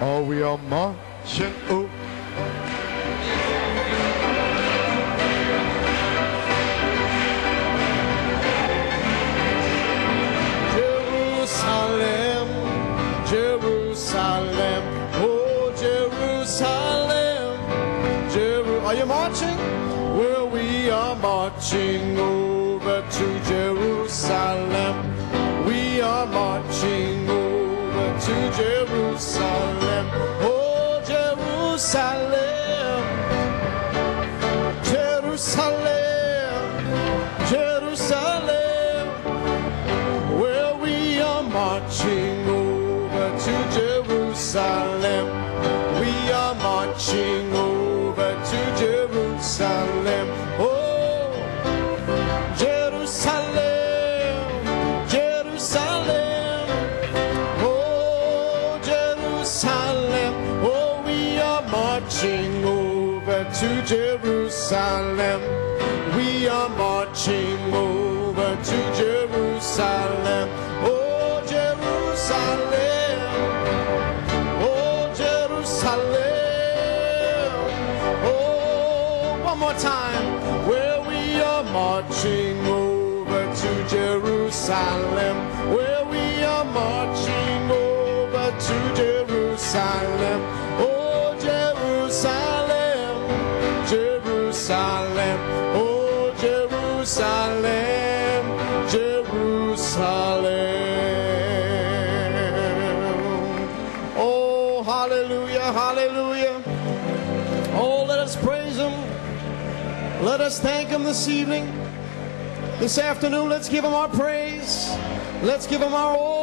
Oh, we are marching over. Jerusalem, Jerusalem, oh Jerusalem, are you marching? Well, we are marching over to Jerusalem. We are marching over to Jerusalem. Oh Jerusalem, Jerusalem, Jerusalem. Well, we are marching over to Jerusalem. We are marching over to Jerusalem. Oh, Jerusalem, Jerusalem. Oh, Jerusalem. Oh, we are marching over to Jerusalem. We are marching over to Jerusalem. Oh, Jerusalem. Oh, Jerusalem. Oh, one more time. Where we are marching over to Jerusalem. Where we are marching over to Jerusalem. Oh, Jerusalem. Jerusalem. Oh, Jerusalem. Jerusalem. Oh, hallelujah, hallelujah. Oh, let us praise Him. Let us thank Him this evening. This afternoon, let's give Him our praise. Let's give Him our all.